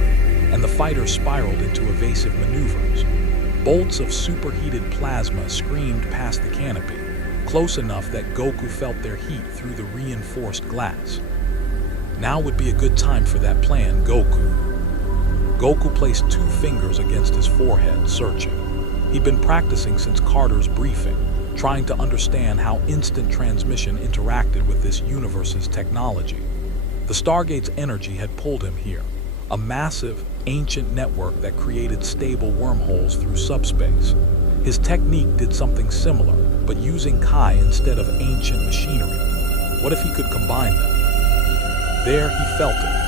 and the fighter spiraled into evasive maneuvers. Bolts of superheated plasma screamed past the canopy, close enough that Goku felt their heat through the reinforced glass. Now would be a good time for that plan, Goku. Goku placed 2 fingers against his forehead, searching. He'd been practicing since Carter's briefing, trying to understand how instant transmission interacted with this universe's technology. The Stargate's energy had pulled him here, a massive, ancient network that created stable wormholes through subspace. His technique did something similar, but using Kai instead of ancient machinery. What if he could combine them? There he felt it.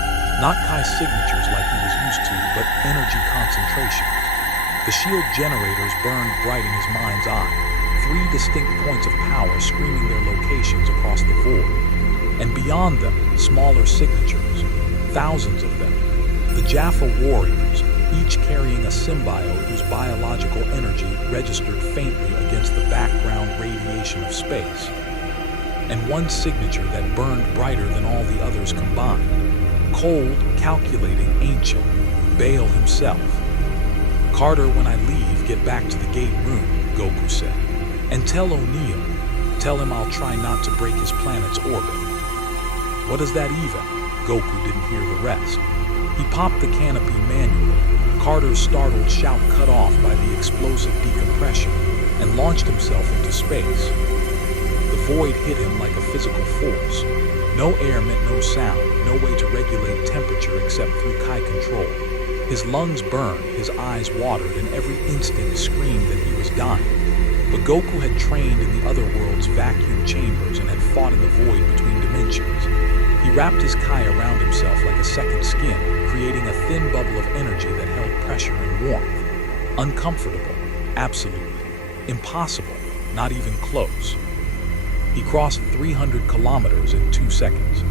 Not Kai's signatures like he was used to, but energy concentrations. The shield generators burned bright in his mind's eye, 3 distinct points of power screaming their locations across the void. And beyond them, smaller signatures, thousands of them. The Jaffa warriors, each carrying a symbiote whose biological energy registered faintly against the background radiation of space. And one signature that burned brighter than all the others combined. Cold, calculating, ancient, Baal himself. Carter, when I leave, get back to the gate room, Goku said. And tell O'Neil. Tell him I'll try not to break his planet's orbit. What is that even? Goku didn't hear the rest. He popped the canopy manually, Carter's startled shout cut off by the explosive decompression, and launched himself into space. The void hit him like a physical force. No air meant no sound, no way to regulate temperature except through Kai control. His lungs burned, his eyes watered, and every instinct screamed that he was dying. But Goku had trained in the other world's vacuum chambers and had fought in the void between dimensions. He wrapped his Kai around himself like a second skin, creating a thin bubble of energy that held pressure and warmth. Uncomfortable, absolutely. Impossible, not even close. He crossed 300 kilometers in 2 seconds.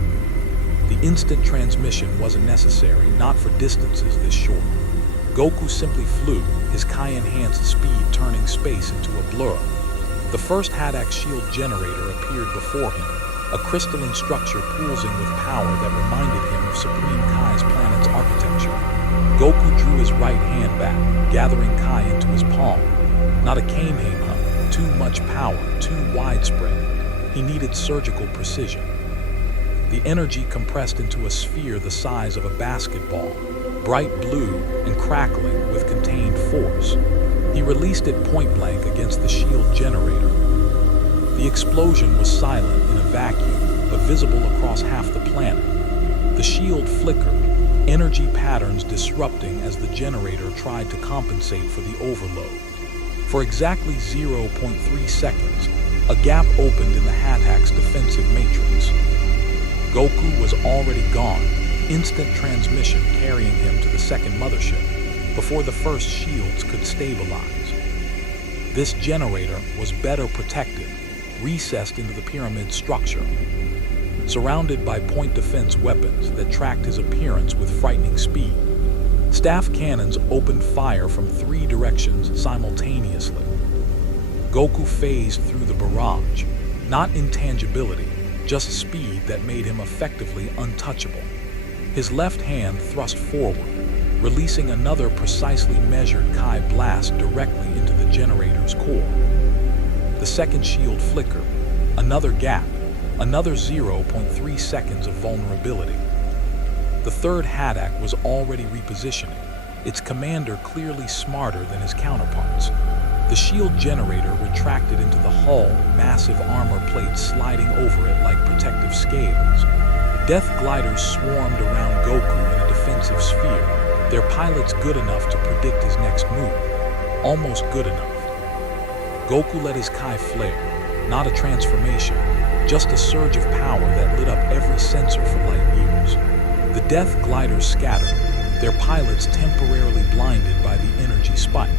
The instant transmission wasn't necessary, not for distances this short. Goku simply flew, his Kai-enhanced speed turning space into a blur. The first Haddak shield generator appeared before him, a crystalline structure pulsing with power that reminded him of Supreme Kai's planet's architecture. Goku drew his right hand back, gathering Kai into his palm. Not a Kamehameha, too much power, too widespread. He needed surgical precision. The energy compressed into a sphere the size of a basketball, bright blue and crackling with contained force. He released it point-blank against the shield generator. The explosion was silent in a vacuum, but visible across half the planet. The shield flickered, energy patterns disrupting as the generator tried to compensate for the overload. For exactly 0.3 seconds, a gap opened in the Haddak's defensive matrix. Goku was already gone, instant transmission carrying him to the second mothership, before the first shields could stabilize. This generator was better protected, recessed into the pyramid structure, surrounded by point defense weapons that tracked his appearance with frightening speed. Staff cannons opened fire from 3 directions simultaneously. Goku phased through the barrage, not intangibility, just speed that made him effectively untouchable. His left hand thrust forward, releasing another precisely measured Kai blast directly into the generator's core. The second shield flickered, another gap, another 0.3 seconds of vulnerability. The third Haddak was already repositioning, its commander clearly smarter than his counterparts. The shield generator retracted into the hull, massive armor plates sliding over it like protective scales. Death gliders swarmed around Goku in a defensive sphere, their pilots good enough to predict his next move. Almost good enough. Goku let his Kai flare, not a transformation, just a surge of power that lit up every sensor for light years. The Death gliders scattered, their pilots temporarily blinded by the energy spike.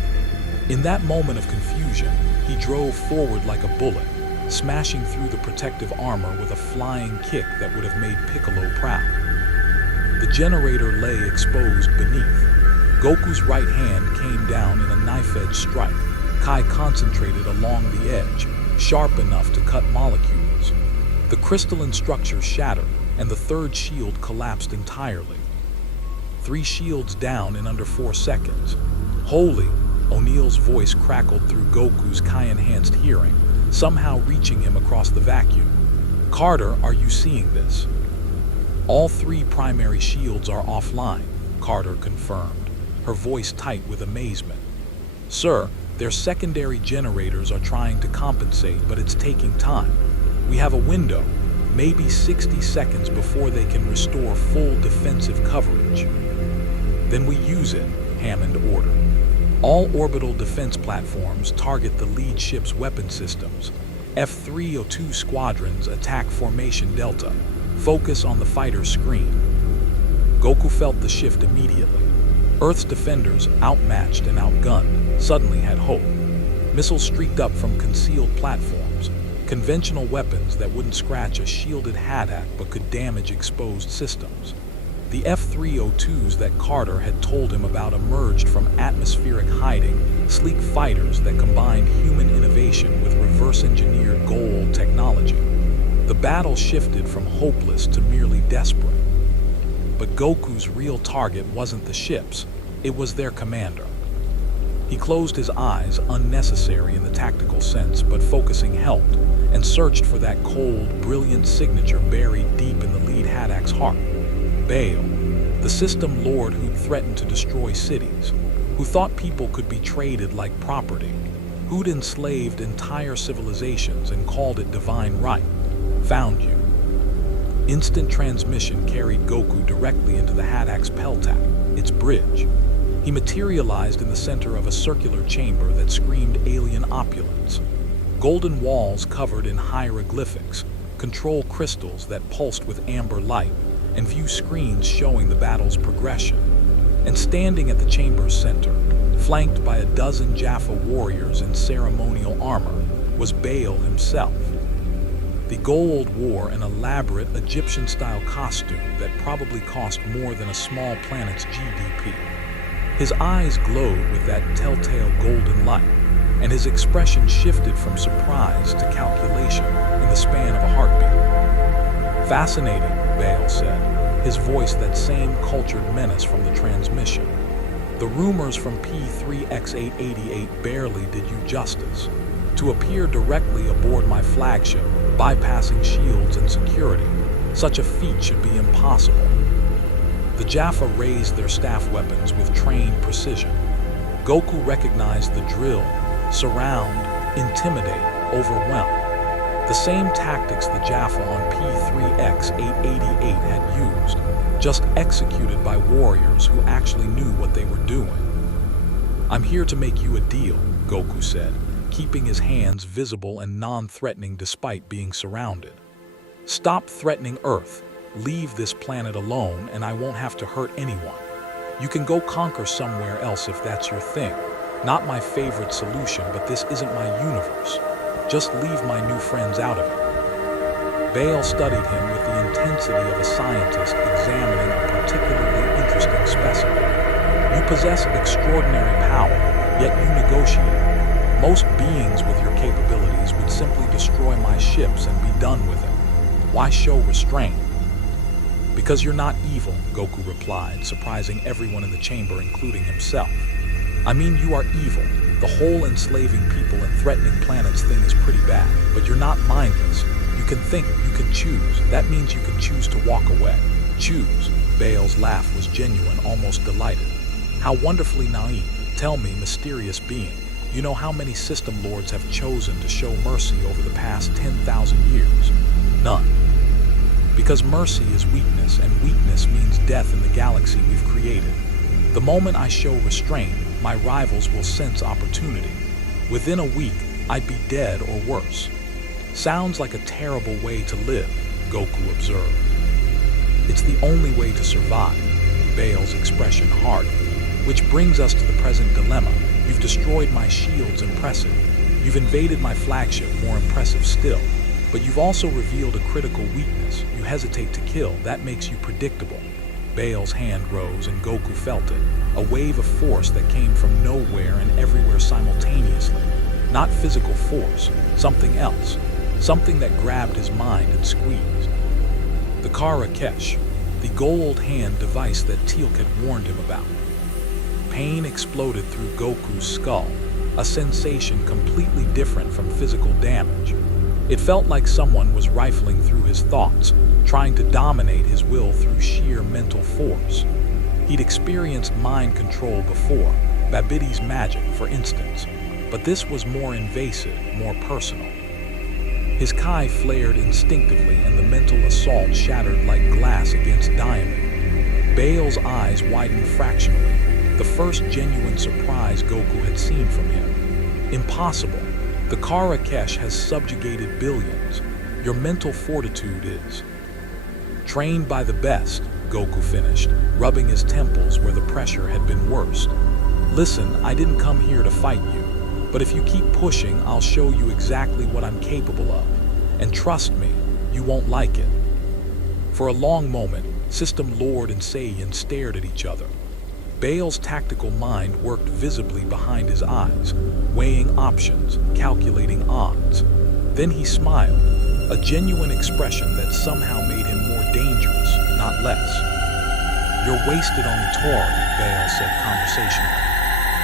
In that moment of confusion, he drove forward like a bullet, smashing through the protective armor with a flying kick that would have made Piccolo proud. The The generator lay exposed beneath. Goku's right hand came down in a knife-edge strike. Kai concentrated along the edge, sharp enough to cut molecules. The crystalline structure shattered, and the third shield collapsed entirely. 3 shields down in under 4 seconds. Holy! O'Neill's voice crackled through Goku's Kai-enhanced hearing, somehow reaching him across the vacuum. Carter, are you seeing this? All 3 primary shields are offline, Carter confirmed, her voice tight with amazement. Sir, their secondary generators are trying to compensate, but it's taking time. We have a window, maybe 60 seconds before they can restore full defensive coverage. Then we use it, Hammond ordered. All orbital defense platforms target the lead ship's weapon systems. F-302 squadrons attack Formation Delta. Focus on the fighter screen. Goku felt the shift immediately. Earth's defenders, outmatched and outgunned, suddenly had hope. Missiles streaked up from concealed platforms, conventional weapons that wouldn't scratch a shielded Haddock but could damage exposed systems. The F-302s that Carter had told him about emerged from atmospheric hiding, sleek fighters that combined human innovation with reverse-engineered Goa'uld technology. The battle shifted from hopeless to merely desperate. But Goku's real target wasn't the ships, it was their commander. He closed his eyes, unnecessary in the tactical sense, but focusing helped, and searched for that cold, brilliant signature buried deep in the lead Haddock's heart. Baal, the System Lord who'd threatened to destroy cities, who thought people could be traded like property, who'd enslaved entire civilizations and called it divine right, found you. Instant transmission carried Goku directly into the Haddock's Peltak, its bridge. He materialized in the center of a circular chamber that screamed alien opulence. Golden walls covered in hieroglyphics, control crystals that pulsed with amber light, and view screens showing the battle's progression. And standing at the chamber's center, flanked by a dozen Jaffa warriors in ceremonial armor, was Baal himself. The Goa'uld wore an elaborate Egyptian-style costume that probably cost more than a small planet's GDP. His eyes glowed with that telltale golden light, and his expression shifted from surprise to calculation in the span of a heartbeat. Fascinating, Baal said, his voice that same cultured menace from the transmission. The rumors from P3X888 barely did you justice. To appear directly aboard my flagship, bypassing shields and security, such a feat should be impossible. The Jaffa raised their staff weapons with trained precision. Goku recognized the drill: surround, intimidate, overwhelm. The same tactics the Jaffa on P3X888 had used, just executed by warriors who actually knew what they were doing. I'm here to make you a deal, Goku said, keeping his hands visible and non-threatening despite being surrounded. Stop threatening Earth, leave this planet alone, and I won't have to hurt anyone. You can go conquer somewhere else if that's your thing. Not my favorite solution, but this isn't my universe. Just leave my new friends out of it. Baal studied him with the intensity of a scientist examining a particularly interesting specimen. You possess extraordinary power, yet you negotiate. Most beings with your capabilities would simply destroy my ships and be done with it. Why show restraint? Because you're not evil, Goku replied, surprising everyone in the chamber, including himself. I mean, you are evil. The whole enslaving people and threatening planets thing is pretty bad, but you're not mindless. You can think, you can choose. That means you can choose to walk away. Choose. Baal's laugh was genuine, almost delighted. How wonderfully naive. Tell me, mysterious being, you know how many System Lords have chosen to show mercy over the past 10,000 years? None. Because mercy is weakness, and weakness means death in the galaxy we've created. The moment I show restraint, my rivals will sense opportunity. Within a week, I'd be dead or worse. Sounds like a terrible way to live, Goku observed. It's the only way to survive, Baal's expression hardened. Which brings us to the present dilemma. You've destroyed my shields, impressive. You've invaded my flagship, more impressive still. But you've also revealed a critical weakness. You hesitate to kill, that makes you predictable. Baal's hand rose and Goku felt it, a wave of force that came from nowhere and everywhere simultaneously. Not physical force, something else, something that grabbed his mind and squeezed. The Karakesh, the Goa'uld hand device that Teal'c had warned him about. Pain exploded through Goku's skull, a sensation completely different from physical damage. It felt like someone was rifling through his thoughts, trying to dominate his will through sheer mental force. He'd experienced mind control before, Babitti's magic, for instance, but this was more invasive, more personal. His Kai flared instinctively and the mental assault shattered like glass against diamond. Baal's eyes widened fractionally, the first genuine surprise Goku had seen from him. Impossible. The Karakesh has subjugated billions. Your mental fortitude is. Trained by the best, Goku finished, rubbing his temples where the pressure had been worst. Listen, I didn't come here to fight you, but if you keep pushing, I'll show you exactly what I'm capable of. And trust me, you won't like it. For a long moment, System Lord and Saiyan stared at each other. Baal's tactical mind worked visibly behind his eyes, weighing options, calculating odds. Then he smiled, a genuine expression that somehow made him more dangerous, not less. You're wasted on the Torah, Baal said conversationally.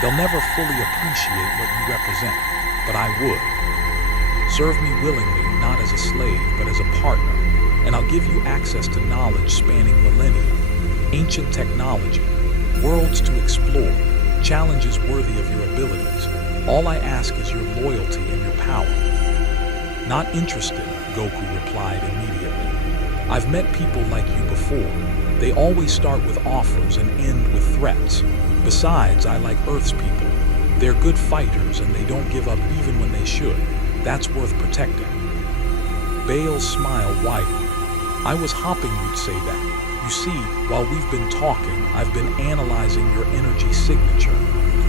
They'll never fully appreciate what you represent, but I would. Serve me willingly, not as a slave, but as a partner, and I'll give you access to knowledge spanning millennia, ancient technology, worlds to explore, challenges worthy of your abilities. All I ask is your loyalty and your power. Not interested, Goku replied immediately. I've met people like you before. They always start with offers and end with threats. Besides, I like Earth's people. They're good fighters and they don't give up even when they should. That's worth protecting. Baal's smile widened. I was hoping you'd say that. You see, while we've been talking, I've been analyzing your energy signature.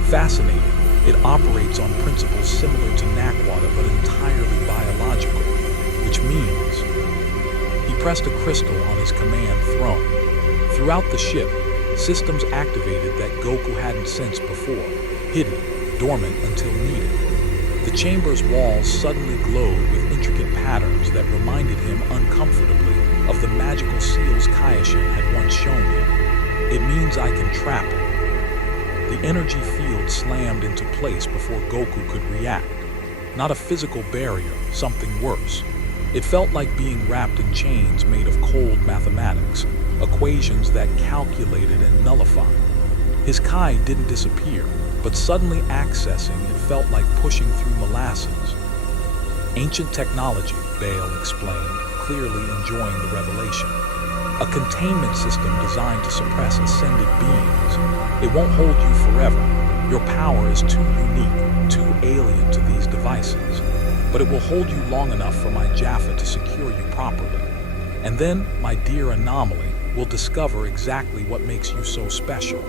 Fascinating. It operates on principles similar to Nakwada but entirely biological, which means... He pressed a crystal on his command throne. Throughout the ship, systems activated that Goku hadn't sensed before, hidden, dormant until needed. The chamber's walls suddenly glowed with intricate patterns that reminded him uncomfortably of the magical seals Kaioshin had once shown him. It means I can trap it. The energy field slammed into place before Goku could react. Not a physical barrier, something worse. It felt like being wrapped in chains made of cold mathematics, equations that calculated and nullified. His Kai didn't disappear, but suddenly accessing it felt like pushing through molasses. Ancient technology, Baal explained, clearly enjoying the revelation. A containment system designed to suppress ascended beings. It won't hold you forever. Your power is too unique, too alien to these devices. But it will hold you long enough for my Jaffa to secure you properly. And then, my dear anomaly, will discover exactly what makes you so special.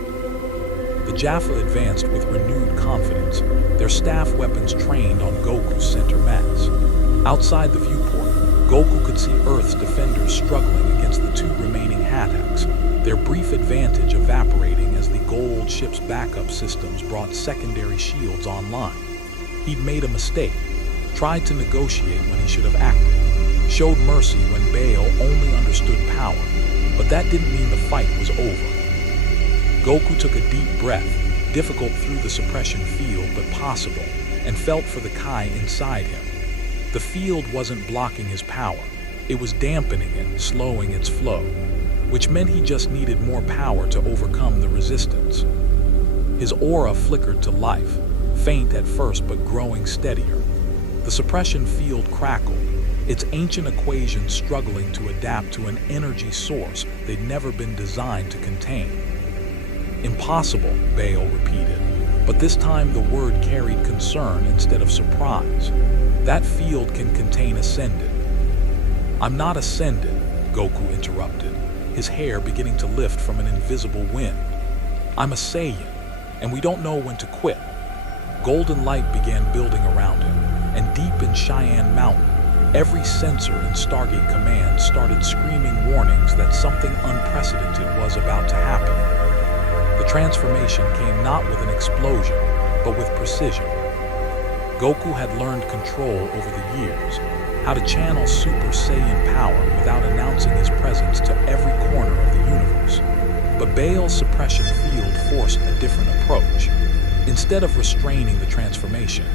The Jaffa advanced with renewed confidence, their staff weapons trained on Goku's center mass. Outside the viewport, Goku could see Earth's defenders struggling against the two remaining Hattaks, their brief advantage evaporating as the Goa'uld ship's backup systems brought secondary shields online. He'd made a mistake, tried to negotiate when he should have acted, showed mercy when Baal only understood power, but that didn't mean the fight was over. Goku took a deep breath, difficult through the suppression field but possible, and felt for the Kai inside him. The field wasn't blocking his power, it was dampening it, slowing its flow, which meant he just needed more power to overcome the resistance. His aura flickered to life, faint at first but growing steadier. The suppression field crackled, its ancient equations struggling to adapt to an energy source they'd never been designed to contain. Impossible, Baal repeated, but this time the word carried concern instead of surprise. That field can contain Ascended. I'm not Ascended, Goku interrupted, his hair beginning to lift from an invisible wind. I'm a Saiyan, and we don't know when to quit. Golden light began building around him, and deep in Cheyenne Mountain, Every sensor in Stargate Command started screaming warnings that something unprecedented was about to happen. The transformation came not with an explosion, but with precision. Goku had learned control over the years, how to channel Super Saiyan power without announcing his presence to every corner of the universe. But Baal's suppression field forced a different approach. Instead of restraining the transformation,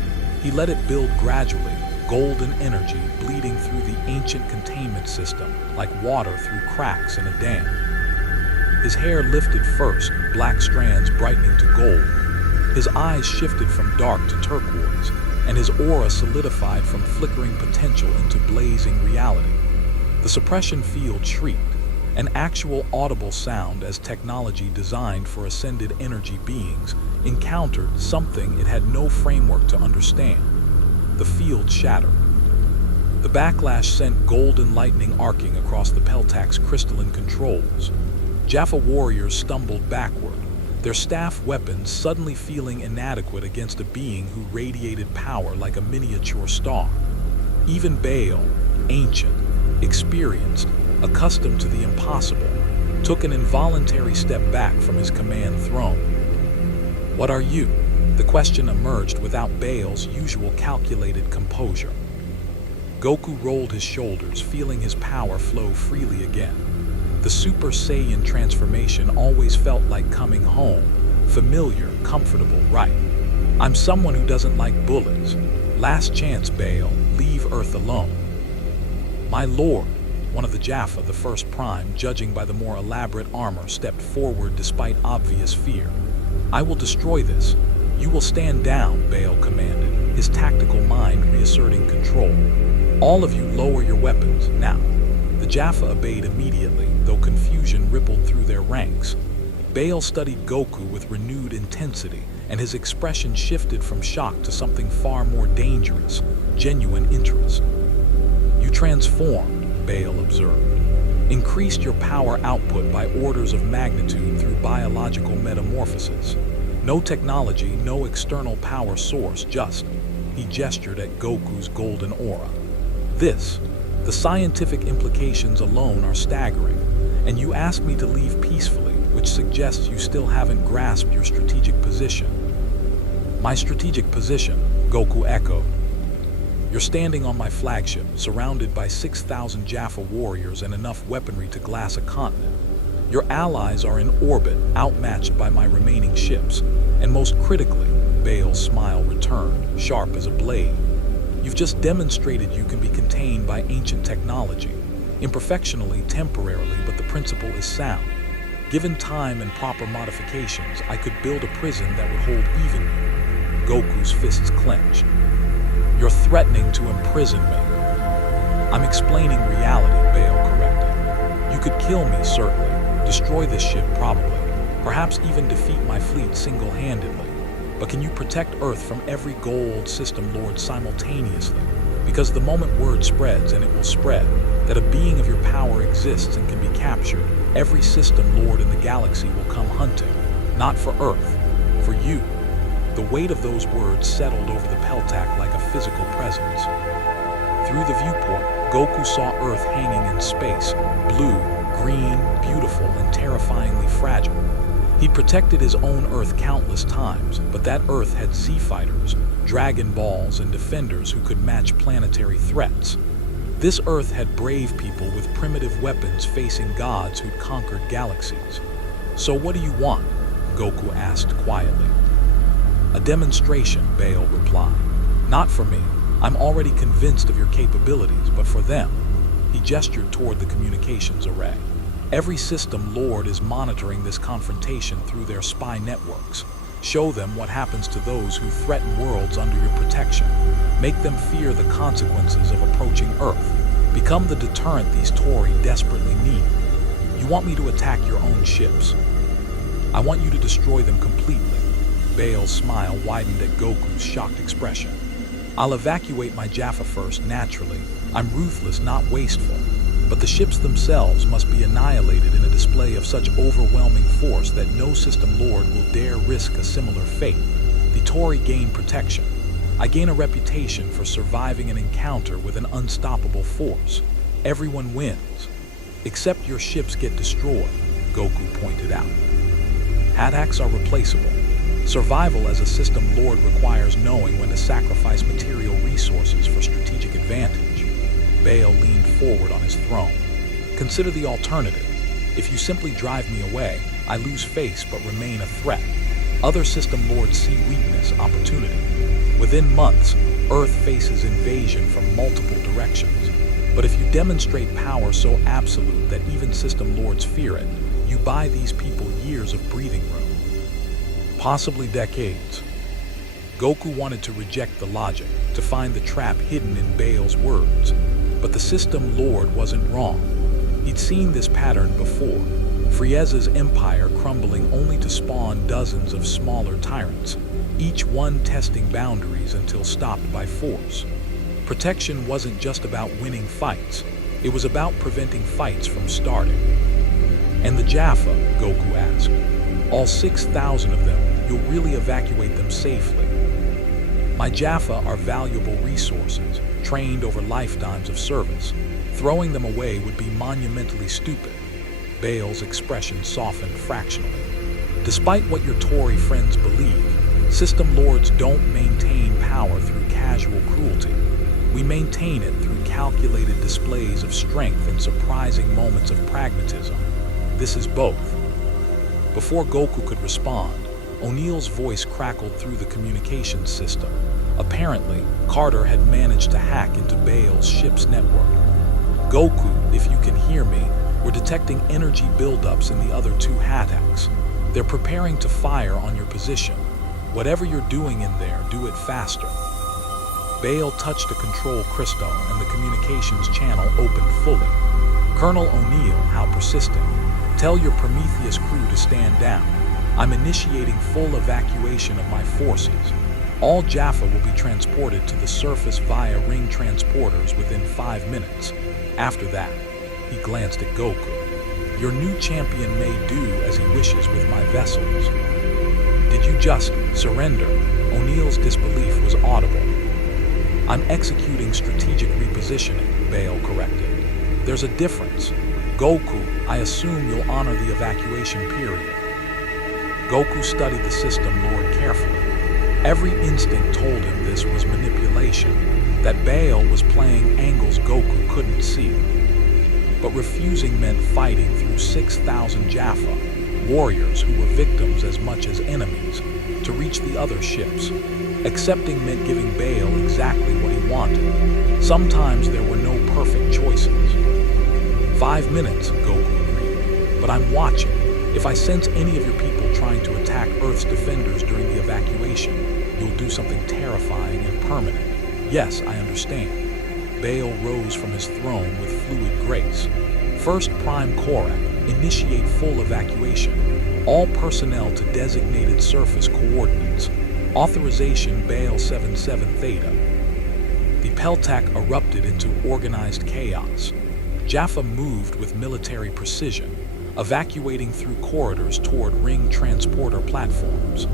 he let it build gradually, golden energy bleeding through the ancient containment system like water through cracks in a dam. His hair lifted first, black strands brightening to gold. His eyes shifted from dark to turquoise, and his aura solidified from flickering potential into blazing reality. The suppression field shrieked, an actual audible sound as technology designed for ascended energy beings encountered something it had no framework to understand. The field shattered. The backlash sent golden lightning arcing across the Peltak's crystalline controls. Jaffa warriors stumbled backward, their staff weapons suddenly feeling inadequate against a being who radiated power like a miniature star. Even Baal, ancient, experienced, accustomed to the impossible, took an involuntary step back from his command throne. "What are you?" The question emerged without Baal's usual calculated composure. Goku rolled his shoulders, feeling his power flow freely again. The Super Saiyan transformation always felt like coming home, familiar, comfortable, right. "I'm someone who doesn't like bullies. Last chance, Baal, leave Earth alone." "My lord," one of the Jaffa, the first prime, judging by the more elaborate armor, stepped forward despite obvious fear. "I will destroy this. You will stand down," Baal commanded, his tactical mind reasserting control. "All of you lower your weapons, now." The Jaffa obeyed immediately, though confusion rippled through their ranks. Baal studied Goku with renewed intensity, and his expression shifted from shock to something far more dangerous, genuine interest. "You transformed," Baal observed. "Increased your power output by orders of magnitude through biological metamorphosis. No technology, no external power source, just," he gestured at Goku's golden aura. The scientific implications alone are staggering, and you ask me to leave peacefully, which suggests you still haven't grasped your strategic position." "My strategic position," Goku echoed. "You're standing on my flagship, surrounded by 6,000 Jaffa warriors and enough weaponry to glass a continent. Your allies are in orbit, outmatched by my remaining ships, and most critically," Baal's smile returned, sharp as a blade, "you've just demonstrated you can be contained by ancient technology. Imperfectionally, temporarily, but the principle is sound. Given time and proper modifications, I could build a prison that would hold even you." Goku's fists clenched. "You're threatening to imprison me." "I'm explaining reality," Baal corrected. "You could kill me, certainly. Destroy this ship, probably. Perhaps even defeat my fleet single-handedly. But can you protect Earth from every Goa'uld System Lord simultaneously? Because the moment word spreads, and it will spread, that a being of your power exists and can be captured, every System Lord in the galaxy will come hunting. Not for Earth, for you." The weight of those words settled over the Peltak like a physical presence. Through the viewport, Goku saw Earth hanging in space, blue, green, beautiful, and terrifyingly fragile. He'd protected his own Earth countless times, but that Earth had Z-fighters, Dragon Balls, and defenders who could match planetary threats. This Earth had brave people with primitive weapons facing gods who'd conquered galaxies. "So what do you want?" Goku asked quietly. "A demonstration," Baal replied. "Not for me. I'm already convinced of your capabilities, but for them." He gestured toward the communications array. "Every System Lord is monitoring this confrontation through their spy networks. Show them what happens to those who threaten worlds under your protection. Make them fear the consequences of approaching Earth. Become the deterrent these Tory desperately need. You want me to attack your own ships? I want you to destroy them completely." Baal's smile widened at Goku's shocked expression. "I'll evacuate my Jaffa first, naturally. I'm ruthless, not wasteful. But the ships themselves must be annihilated in a display of such overwhelming force that no System Lord will dare risk a similar fate. The Tory gain protection. I gain a reputation for surviving an encounter with an unstoppable force. Everyone wins. Except your ships get destroyed, Goku pointed out. Haddocks are replaceable. Survival as a system lord requires knowing when to sacrifice material resources for strategic advantage. Baal leaned forward on his throne. Consider the alternative. If you simply drive me away, I lose face but remain a threat. Other system lords see weakness, opportunity. Within months, Earth faces invasion from multiple directions. But if you demonstrate power so absolute that even system lords fear it, you buy these people years of breathing room. Possibly decades. Goku wanted to reject the logic, to find the trap hidden in Baal's words. But the system lord wasn't wrong. He'd seen this pattern before. Frieza's empire crumbling only to spawn dozens of smaller tyrants, each one testing boundaries until stopped by force. Protection wasn't just about winning fights, it was about preventing fights from starting. And the Jaffa, Goku asked, all 6,000 of them, you'll really evacuate them safely? My Jaffa are valuable resources, trained over lifetimes of service. Throwing them away would be monumentally stupid. Baal's expression softened fractionally. Despite what your Tory friends believe, system lords don't maintain power through casual cruelty. We maintain it through calculated displays of strength and surprising moments of pragmatism. This is both. Before Goku could respond, O'Neill's voice crackled through the communications system. Apparently, Carter had managed to hack into Baal's ship's network. Goku, if you can hear me, we're detecting energy buildups in the other two Haddocks. They're preparing to fire on your position. Whatever you're doing in there, do it faster. Baal touched a control crystal and the communications channel opened fully. Colonel O'Neill, how persistent. Tell your Prometheus crew to stand down. I'm initiating full evacuation of my forces. All Jaffa will be transported to the surface via ring transporters within 5 minutes. After that, he glanced at Goku. Your new champion may do as he wishes with my vessels. Did you just surrender? O'Neill's disbelief was audible. I'm executing strategic repositioning, Baal corrected. There's a difference. Goku, I assume you'll honor the evacuation period. Goku studied the system lord carefully. Every instinct told him this was manipulation, that Baal was playing angles Goku couldn't see. But refusing meant fighting through 6,000 Jaffa, warriors who were victims as much as enemies, to reach the other ships. Accepting meant giving Baal exactly what he wanted. Sometimes there were no perfect choices. 5 minutes, Goku agreed. But I'm watching. If I sense any of your people trying to attack Earth's defenders during the evacuation, you'll do something terrifying and permanent. Yes, I understand. Baal rose from his throne with fluid grace. First Prime Korak, initiate full evacuation. All personnel to designated surface coordinates. Authorization Baal 77 Theta. The Peltak erupted into organized chaos. Jaffa moved with military precision, evacuating through corridors toward ring transporter platforms.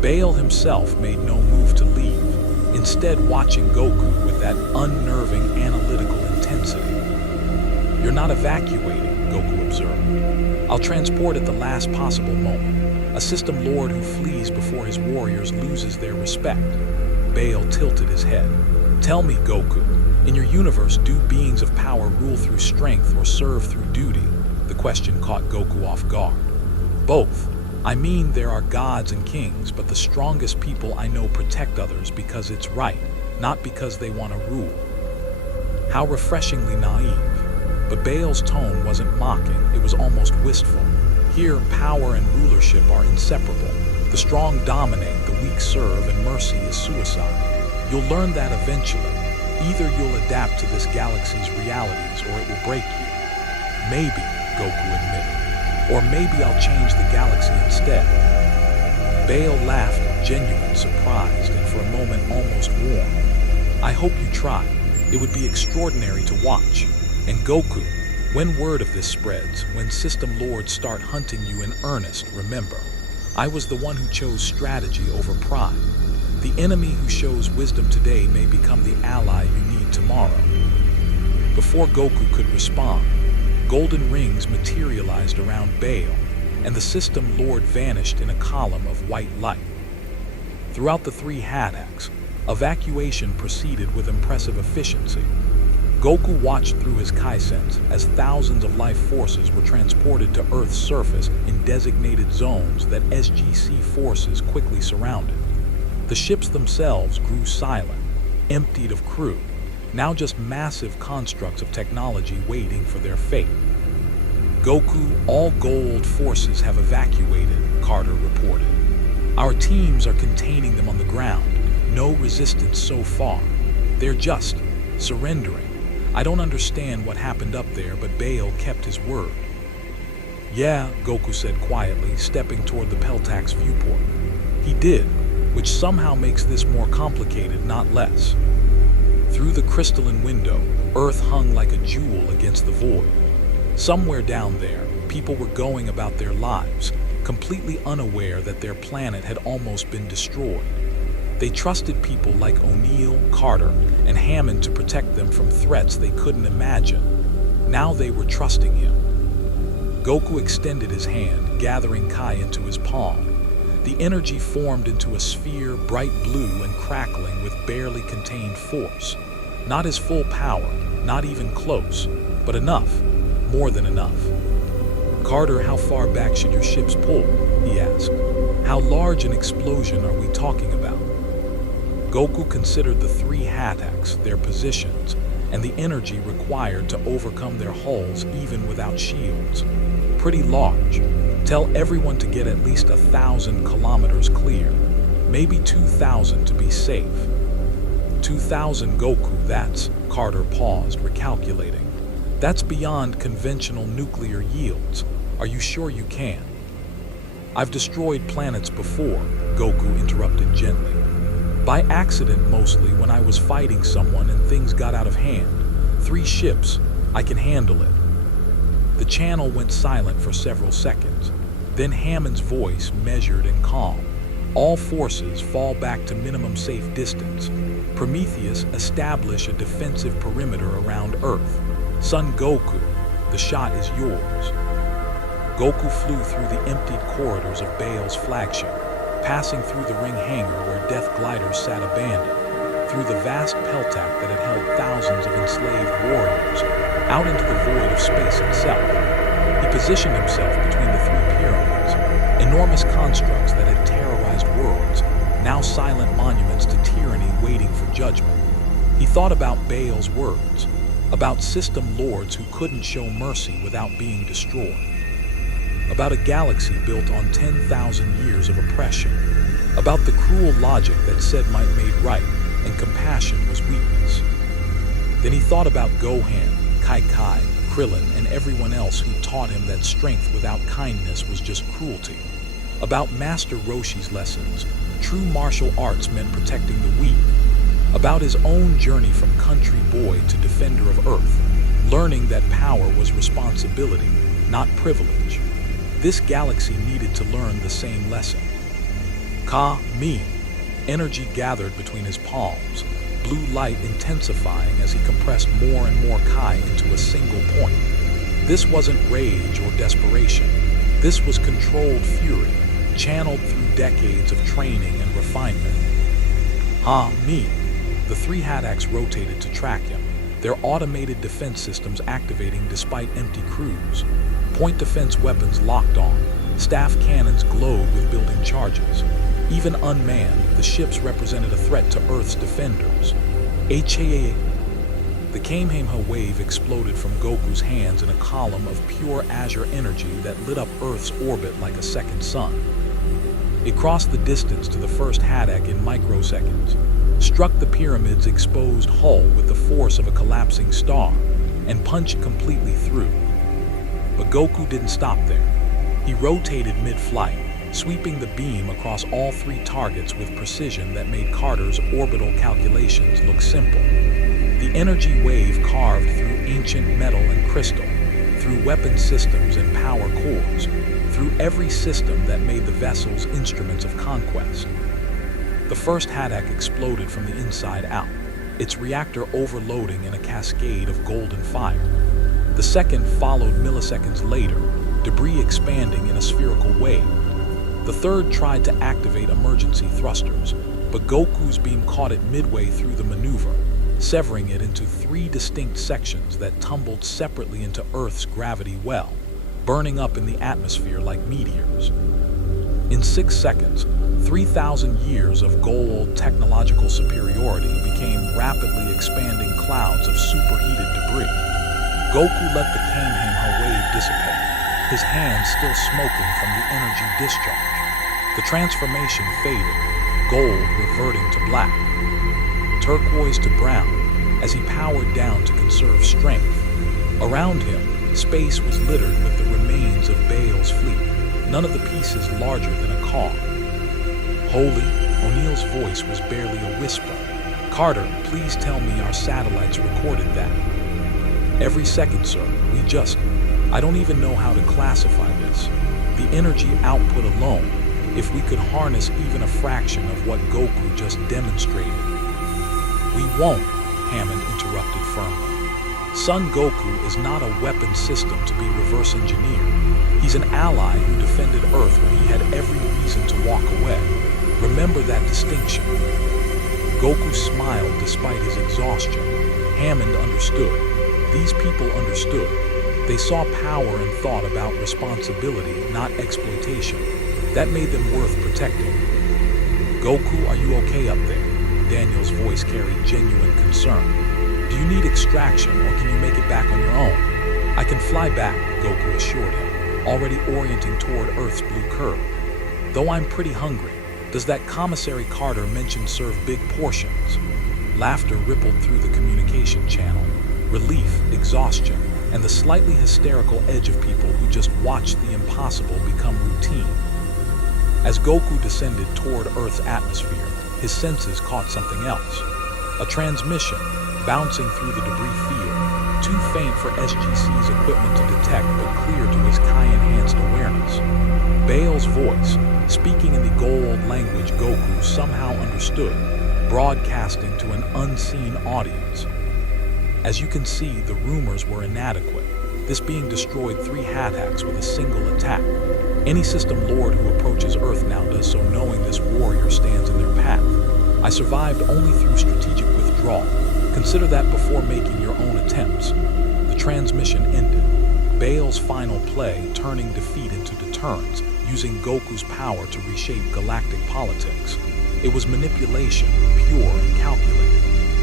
Baal himself made no move to leave, instead watching Goku with that unnerving analytical intensity. You're not evacuating, Goku observed. I'll transport at the last possible moment. A system lord who flees before his warriors loses their respect. Baal tilted his head. Tell me, Goku, in your universe, do beings of power rule through strength or serve through duty? The question caught Goku off guard. Both. I mean, there are gods and kings, but the strongest people I know protect others because it's right, not because they want to rule. How refreshingly naive. But Baal's tone wasn't mocking, it was almost wistful. Here, power and rulership are inseparable. The strong dominate, the weak serve, and mercy is suicide. You'll learn that eventually. Either you'll adapt to this galaxy's realities or it will break you. Maybe, Goku admitted. Or maybe I'll change the galaxy instead. Baal laughed, genuine, surprised, and for a moment almost warm. I hope you try. It would be extraordinary to watch. And Goku, when word of this spreads, when system lords start hunting you in earnest, remember, I was the one who chose strategy over pride. The enemy who shows wisdom today may become the ally you need tomorrow. Before Goku could respond, golden rings materialized around Baal, and the System Lord vanished in a column of white light. Throughout the three haddocks, evacuation proceeded with impressive efficiency. Goku watched through his Kai sense as thousands of life forces were transported to Earth's surface in designated zones that SGC forces quickly surrounded. The ships themselves grew silent, emptied of crew, now just massive constructs of technology waiting for their fate. Goku, all Goa'uld forces have evacuated, Carter reported. Our teams are containing them on the ground. No resistance so far. They're just surrendering. I don't understand what happened up there, but Baal kept his word. Yeah, Goku said quietly, stepping toward the Peltak's viewport. He did, which somehow makes this more complicated, not less. Through the crystalline window, Earth hung like a jewel against the void. Somewhere down there, people were going about their lives, completely unaware that their planet had almost been destroyed. They trusted people like O'Neill, Carter, and Hammond to protect them from threats they couldn't imagine. Now they were trusting him. Goku extended his hand, gathering Kai into his palm. The energy formed into a sphere, bright blue and crackling with barely contained force. Not his full power, not even close, but enough, more than enough. Carter, how far back should your ships pull? He asked. How large an explosion are we talking about? Goku considered the three haddocks, their positions, and the energy required to overcome their hulls even without shields. Pretty large. Tell everyone to get at least 1,000 kilometers clear, maybe 2,000 to be safe. 2,000 Goku, that's, Carter paused, recalculating. That's beyond conventional nuclear yields. Are you sure you can? I've destroyed planets before, Goku interrupted gently. By accident mostly, when I was fighting someone and things got out of hand. 3 ships, I can handle it. The channel went silent for several seconds. Then Hammond's voice, measured and calm. All forces fall back to minimum safe distance. Prometheus, establish a defensive perimeter around Earth. Son Goku, the shot is yours. Goku flew through the emptied corridors of Baal's flagship, passing through the ring hangar where death gliders sat abandoned, through the vast Peltak that had held thousands of enslaved warriors, out into the void of space itself. He positioned himself between the 3 pyramids, enormous constructs that had terrorized worlds, now silent monuments to tyranny waiting for judgment. He thought about Baal's words, about system lords who couldn't show mercy without being destroyed, about a galaxy built on 10,000 years of oppression, about the cruel logic that said might made right and compassion was weakness. Then he thought about Gohan, Kai, Krillin, and everyone else who taught him that strength without kindness was just cruelty, about Master Roshi's lessons, true martial arts meant protecting the weak, about his own journey from country boy to defender of Earth, learning that power was responsibility, not privilege. This galaxy needed to learn the same lesson. Ka-me. Energy gathered between his palms, blue light intensifying as he compressed more and more Kai into a single point. This wasn't rage or desperation. This was controlled fury, channeled through decades of training and refinement. Ha-me. The 3 haddocks rotated to track him, their automated defense systems activating despite empty crews. Point defense weapons locked on, staff cannons glowed with building charges. Even unmanned, the ships represented a threat to Earth's defenders. HAA. The Kamehameha wave exploded from Goku's hands in a column of pure azure energy that lit up Earth's orbit like a second sun. It crossed the distance to the first haddock in microseconds, struck the pyramid's exposed hull with the force of a collapsing star, and punched completely through. But Goku didn't stop there. He rotated mid-flight, sweeping the beam across all 3 targets with precision that made Carter's orbital calculations look simple. The energy wave carved through ancient metal and crystal, through weapon systems and power cores, through every system that made the vessels instruments of conquest. The first Haddock exploded from the inside out, its reactor overloading in a cascade of golden fire. The second followed milliseconds later, debris expanding in a spherical wave. The third tried to activate emergency thrusters, but Goku's beam caught it midway through the maneuver, severing it into 3 distinct sections that tumbled separately into Earth's gravity well, burning up in the atmosphere like meteors. In 6 seconds, 3,000 years of Goa'uld technological superiority became rapidly expanding clouds of superheated debris. Goku let the Kamehameha wave dissipate, his hands still smoking from the energy discharge. The transformation faded, gold reverting to black, turquoise to brown, as he powered down to conserve strength. Around him, space was littered with the remains of Baal's fleet, none of the pieces larger than a car. Holy, O'Neill's voice was barely a whisper. "Carter, please tell me our satellites recorded that." "Every second, sir. I don't even know how to classify this. The energy output alone, if we could harness even a fraction of what Goku just demonstrated." "We won't," Hammond interrupted firmly. "Son Goku is not a weapon system to be reverse engineered. He's an ally who defended Earth when he had every reason to walk away. Remember that distinction." Goku smiled despite his exhaustion. Hammond understood. These people understood. They saw power and thought about responsibility, not exploitation. That made them worth protecting. "Goku, are you okay up there?" Daniel's voice carried genuine concern. "Do you need extraction, or can you make it back on your own?" "I can fly back," Goku assured him, already orienting toward Earth's blue curve. "Though I'm pretty hungry. Does that Commissary Carter mention serve big portions?" Laughter rippled through the communication channel. Relief, exhaustion, and the slightly hysterical edge of people who just watched the impossible become routine. As Goku descended toward Earth's atmosphere, his senses caught something else. A transmission, bouncing through the debris field, too faint for SGC's equipment to detect but clear to his Kai-enhanced awareness. Baal's voice, speaking in the Goa'uld language Goku somehow understood, broadcasting to an unseen audience. As you can see, the rumors were inadequate, this being destroyed 3 Haddocks with a single attack. Any System Lord who approaches Earth now does so knowing this warrior stands in their path. I survived only through strategic withdrawal. Consider that before making your own attempts. The transmission ended. Baal's final play, turning defeat into deterrence, using Goku's power to reshape galactic politics. It was manipulation, pure and calculated.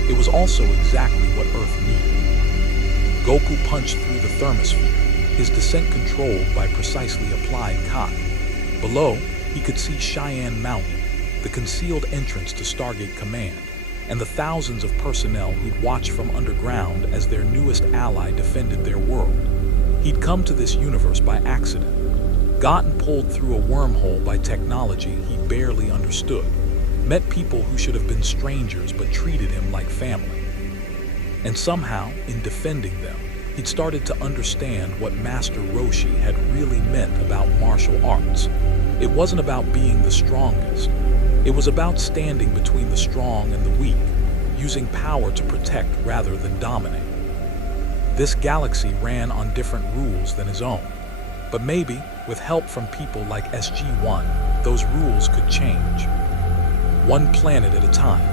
It was also exactly what Earth needed. Goku punched through the thermosphere, his descent controlled by precisely applied Kai. Below, he could see Saiyan Mountain, the concealed entrance to Stargate Command, and the thousands of personnel who'd watched from underground as their newest ally defended their world. He'd come to this universe by accident, gotten pulled through a wormhole by technology he barely understood, met people who should have been strangers but treated him like family. And somehow, in defending them, he'd started to understand what Master Roshi had really meant about martial arts. It wasn't about being the strongest. It was about standing between the strong and the weak, using power to protect rather than dominate. This galaxy ran on different rules than his own. But maybe, with help from people like SG-1, those rules could change. One planet at a time.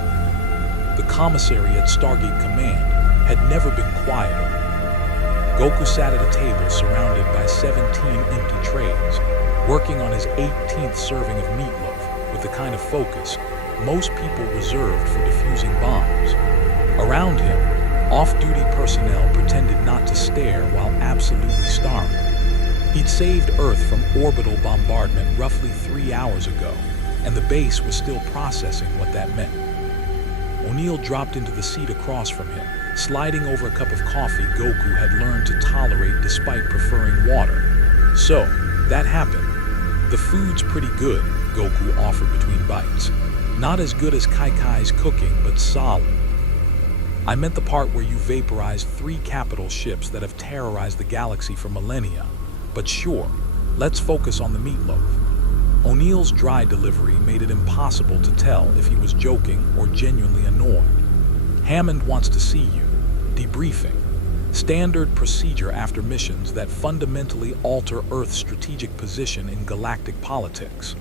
The commissary at Stargate Command had never been quieter. Goku sat at a table surrounded by 17 empty trays, working on his 18th serving of meatloaf with the kind of focus most people reserved for defusing bombs. Around him, off-duty personnel pretended not to stare while absolutely starving. He'd saved Earth from orbital bombardment roughly 3 hours ago, and the base was still processing what that meant. O'Neill dropped into the seat across from him, sliding over a cup of coffee Goku had learned to tolerate despite preferring water. "So, that happened. The food's pretty good," Goku offered between bites. "Not as good as Kai-Kai's cooking, but solid." "I meant the part where you vaporized 3 capital ships that have terrorized the galaxy for millennia. But sure, let's focus on the meatloaf." O'Neill's dry delivery made it impossible to tell if he was joking or genuinely annoyed. Hammond wants to see you. Debriefing. Standard procedure after missions that fundamentally alter Earth's strategic position in galactic politics.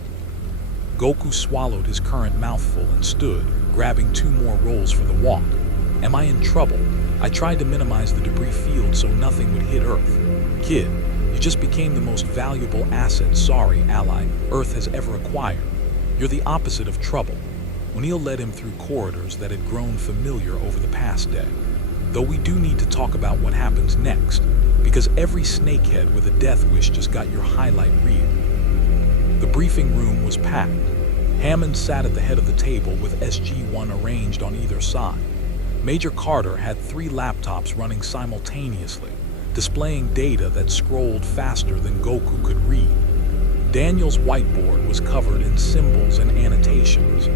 Goku swallowed his current mouthful and stood, grabbing 2 more rolls for the walk. Am I in trouble? I tried to minimize the debris field so nothing would hit Earth. Kid, you just became the most valuable asset, sorry, ally, Earth has ever acquired. You're the opposite of trouble. O'Neill led him through corridors that had grown familiar over the past day. Though we do need to talk about what happens next, because every snakehead with a death wish just got your highlight reel. The briefing room was packed. Hammond sat at the head of the table with SG-1 arranged on either side. Major Carter had 3 laptops running simultaneously, displaying data that scrolled faster than Goku could read. Daniel's whiteboard was covered in symbols and annotations.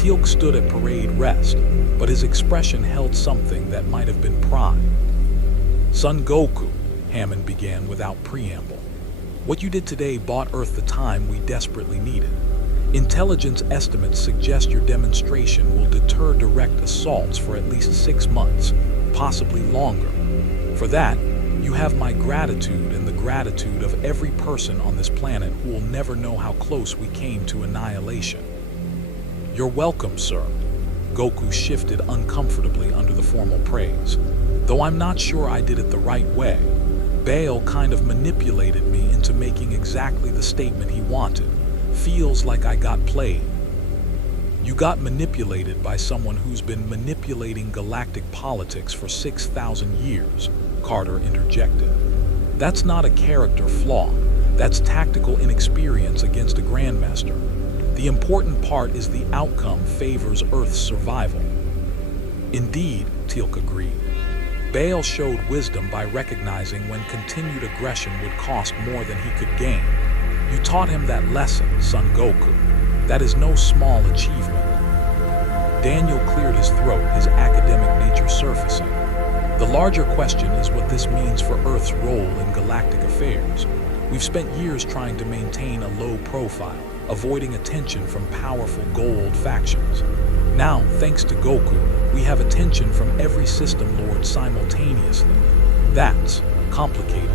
Teal'c stood at parade rest, but his expression held something that might have been pride. Son Goku, Hammond began without preamble. What you did today bought Earth the time we desperately needed. Intelligence estimates suggest your demonstration will deter direct assaults for at least 6 months, possibly longer. For that, you have my gratitude and the gratitude of every person on this planet who will never know how close we came to annihilation. You're welcome, sir. Goku shifted uncomfortably under the formal praise. Though I'm not sure I did it the right way, Baal kind of manipulated me into making exactly the statement he wanted. Feels like I got played. You got manipulated by someone who's been manipulating galactic politics for 6,000 years, Carter interjected. That's not a character flaw. That's tactical inexperience against a grandmaster. The important part is the outcome favors Earth's survival. Indeed, Teal'c agreed. Baal showed wisdom by recognizing when continued aggression would cost more than he could gain. You taught him that lesson, son Goku. That is no small achievement. Daniel cleared his throat, his academic nature surfacing. The larger question is what this means for Earth's role in galactic affairs. We've spent years trying to maintain a low profile, avoiding attention from powerful Goa'uld factions. Now, thanks to Goku, we have attention from every System Lord simultaneously. That's complicated.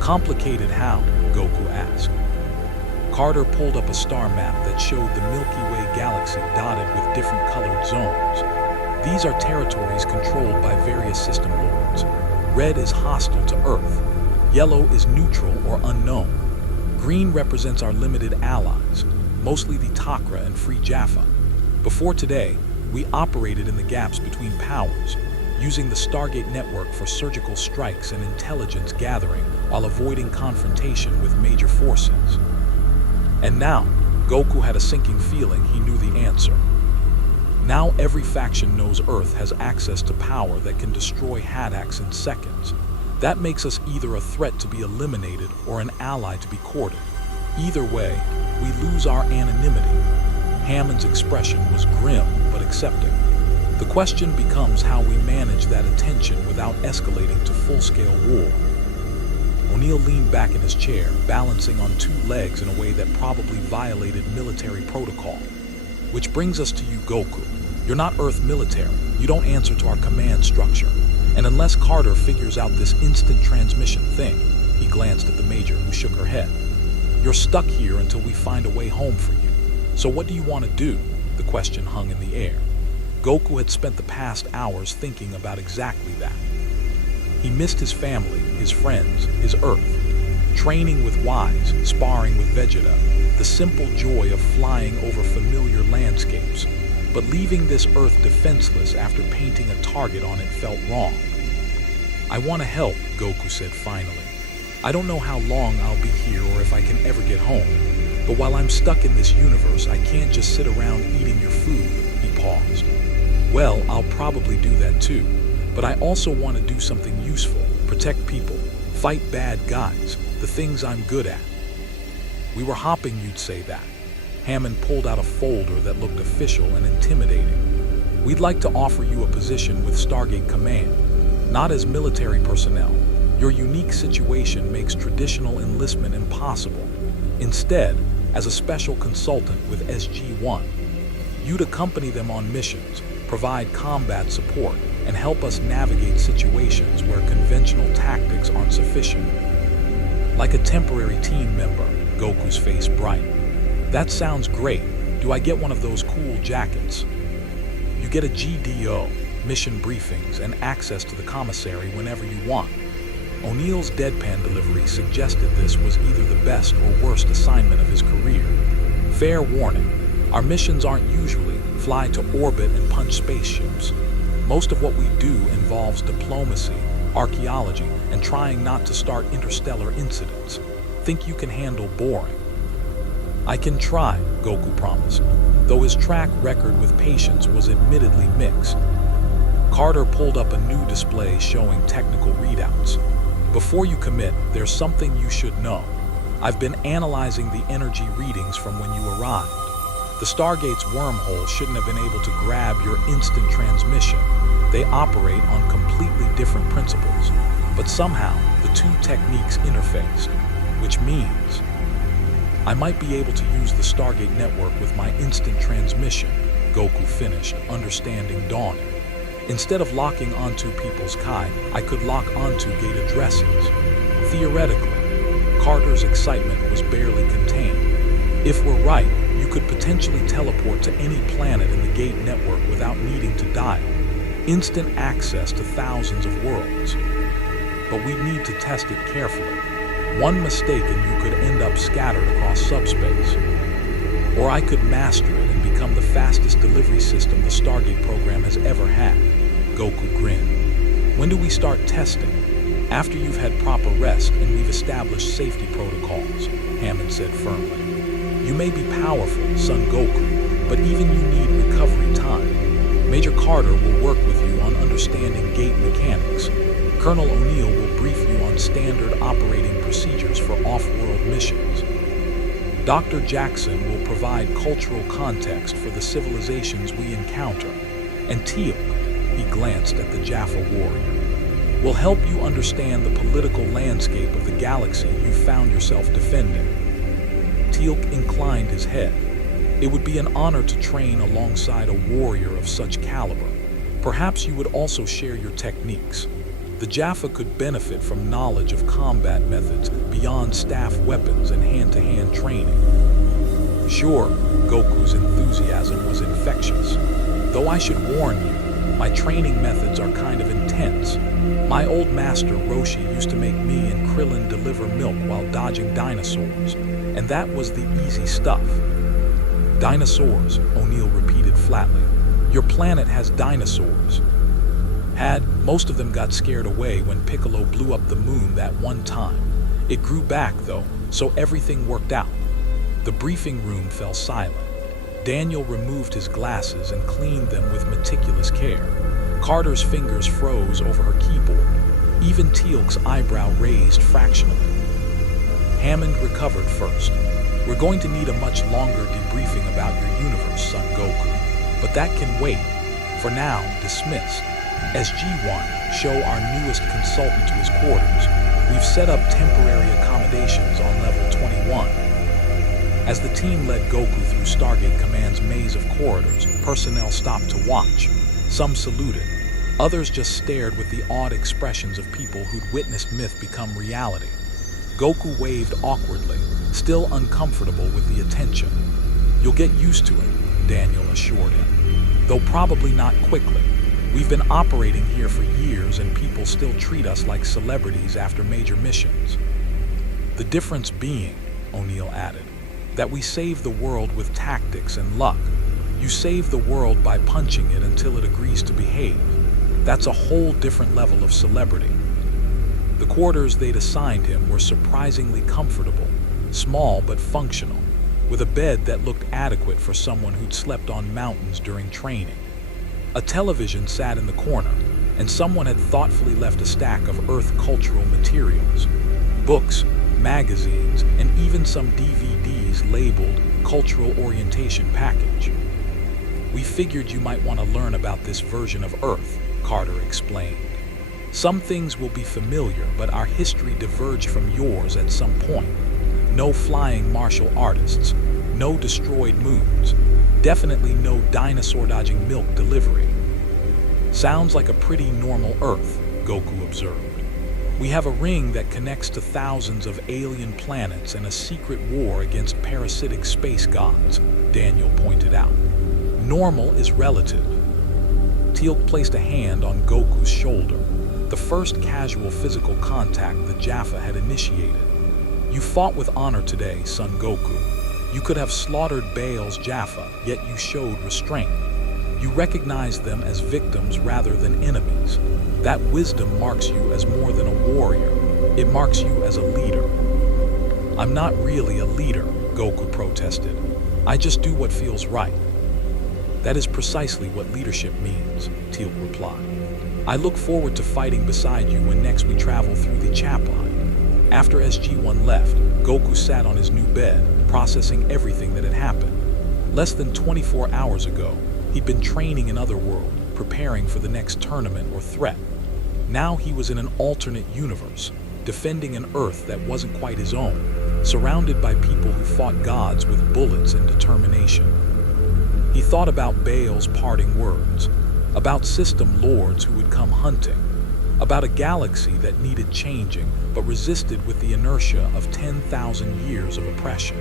Complicated how? Goku asked. Carter pulled up a star map that showed the Milky Way galaxy dotted with different colored zones. These are territories controlled by various System Lords. Red is hostile to Earth. Yellow is neutral or unknown. Green represents our limited allies, mostly the Takra and Free Jaffa. Before today, we operated in the gaps between powers, using the Stargate network for surgical strikes and intelligence gathering while avoiding confrontation with major forces. And now, Goku had a sinking feeling he knew the answer. Now every faction knows Earth has access to power that can destroy Haddocks in seconds. That makes us either a threat to be eliminated or an ally to be courted. Either way, we lose our anonymity. Hammond's expression was grim but accepting. The question becomes how we manage that attention without escalating to full-scale war. O'Neill leaned back in his chair, balancing on 2 legs in a way that probably violated military protocol. Which brings us to you, Goku. You're not Earth military. You don't answer to our command structure. And unless Carter figures out this instant transmission thing, he glanced at the Major, who shook her head. You're stuck here until we find a way home for you. So what do you want to do? The question hung in the air. Goku had spent the past hours thinking about exactly that. He missed his family, his friends, his Earth. Training with Wise, sparring with Vegeta, the simple joy of flying over familiar landscapes. But leaving this Earth defenseless after painting a target on it felt wrong. I want to help, Goku said finally. I don't know how long I'll be here or if I can ever get home. But while I'm stuck in this universe, I can't just sit around eating your food, he paused. Well, I'll probably do that too. But I also want to do something useful, protect people, fight bad guys, the things I'm good at. We were hoping you'd say that. Hammond pulled out a folder that looked official and intimidating. We'd like to offer you a position with Stargate Command, not as military personnel. Your unique situation makes traditional enlistment impossible. Instead, as a special consultant with SG-1. You'd accompany them on missions, provide combat support, and help us navigate situations where conventional tactics aren't sufficient. Like a temporary team member, Goku's face brightened. That sounds great. Do I get one of those cool jackets? You get a GDO, mission briefings, and access to the commissary whenever you want. O'Neill's deadpan delivery suggested this was either the best or worst assignment of his career. Fair warning, our missions aren't usually fly to orbit and punch spaceships. Most of what we do involves diplomacy, archaeology, and trying not to start interstellar incidents. Think you can handle boring? I can try, Goku promised, though his track record with patience was admittedly mixed. Carter pulled up a new display showing technical readouts. Before you commit, there's something you should know. I've been analyzing the energy readings from when you arrived. The Stargate's wormhole shouldn't have been able to grab your instant transmission. They operate on completely different principles, but somehow the two techniques interfaced, which means I might be able to use the Stargate network with my instant transmission, Goku finished, understanding dawning. Instead of locking onto people's Kai, I could lock onto gate addresses. Theoretically, Carter's excitement was barely contained. If we're right, you could potentially teleport to any planet in the gate network without needing to dial. Instant access to thousands of worlds. But we'd need to test it carefully. One mistake and you could end up scattered across subspace. Or I could master it and become the fastest delivery system the Stargate program has ever had. Goku grinned. When do we start testing? After you've had proper rest and we've established safety protocols, Hammond said firmly. You may be powerful, Son Goku, but even you need recovery time. Major Carter will work with you on understanding gate mechanics. Colonel O'Neill will brief you on standard operating procedures for off-world missions. Dr. Jackson will provide cultural context for the civilizations we encounter. And Teal'c, he glanced at the Jaffa warrior, will help you understand the political landscape of the galaxy you found yourself defending. Teal'c inclined his head. It would be an honor to train alongside a warrior of such caliber. Perhaps you would also share your techniques. The Jaffa could benefit from knowledge of combat methods beyond staff weapons and hand-to-hand training. Sure, Goku's enthusiasm was infectious. Though I should warn you, my training methods are kind of intense. My old master Roshi used to make me and Krillin deliver milk while dodging dinosaurs, and that was the easy stuff. Dinosaurs, O'Neill repeated flatly. Your planet has dinosaurs. Most of them got scared away when Piccolo blew up the moon that one time. It grew back, though, so everything worked out. The briefing room fell silent. Daniel removed his glasses and cleaned them with meticulous care. Carter's fingers froze over her keyboard. Even Teal'c's eyebrow raised fractionally. Hammond recovered first. We're going to need a much longer debriefing about your universe, Son Goku. But that can wait. For now, dismissed. SG-1, show our newest consultant to his quarters. We've set up temporary accommodations on level 21. As the team led Goku through Stargate Command's maze of corridors, personnel stopped to watch. Some saluted. Others just stared with the awed expressions of people who'd witnessed myth become reality. Goku waved awkwardly, still uncomfortable with the attention. You'll get used to it, Daniel assured him. Though probably not quickly. We've been operating here for years and people still treat us like celebrities after major missions. The difference being, O'Neill added, that we save the world with tactics and luck. You save the world by punching it until it agrees to behave. That's a whole different level of celebrity. The quarters they'd assigned him were surprisingly comfortable, small but functional, with a bed that looked adequate for someone who'd slept on mountains during training. A television sat in the corner, and someone had thoughtfully left a stack of Earth cultural materials. Books, magazines, and even some DVDs labeled Cultural Orientation Package. We figured you might want to learn about this version of Earth, Carter explained. Some things will be familiar, but our history diverged from yours at some point. No flying martial artists, no destroyed moons, definitely no dinosaur-dodging milk delivery. Sounds like a pretty normal Earth, Goku observed. We have a ring that connects to thousands of alien planets and a secret war against parasitic space gods, Daniel pointed out. Normal is relative. Teal'c placed a hand on Goku's shoulder, the first casual physical contact the Jaffa had initiated. You fought with honor today, son Goku. You could have slaughtered Baal's Jaffa, yet you showed restraint. You recognized them as victims rather than enemies. That wisdom marks you as more than a warrior. It marks you as a leader. I'm not really a leader, Goku protested. I just do what feels right. That is precisely what leadership means, Teal'c replied. I look forward to fighting beside you when next we travel through the Chapline. After SG-1 left, Goku sat on his new bed, processing everything that had happened. Less than 24 hours ago, he'd been training in Otherworld, preparing for the next tournament or threat. Now he was in an alternate universe, defending an Earth that wasn't quite his own, surrounded by people who fought gods with bullets and determination. He thought about Baal's parting words, about System Lords who would come hunting, about a galaxy that needed changing but resisted with the inertia of 10,000 years of oppression.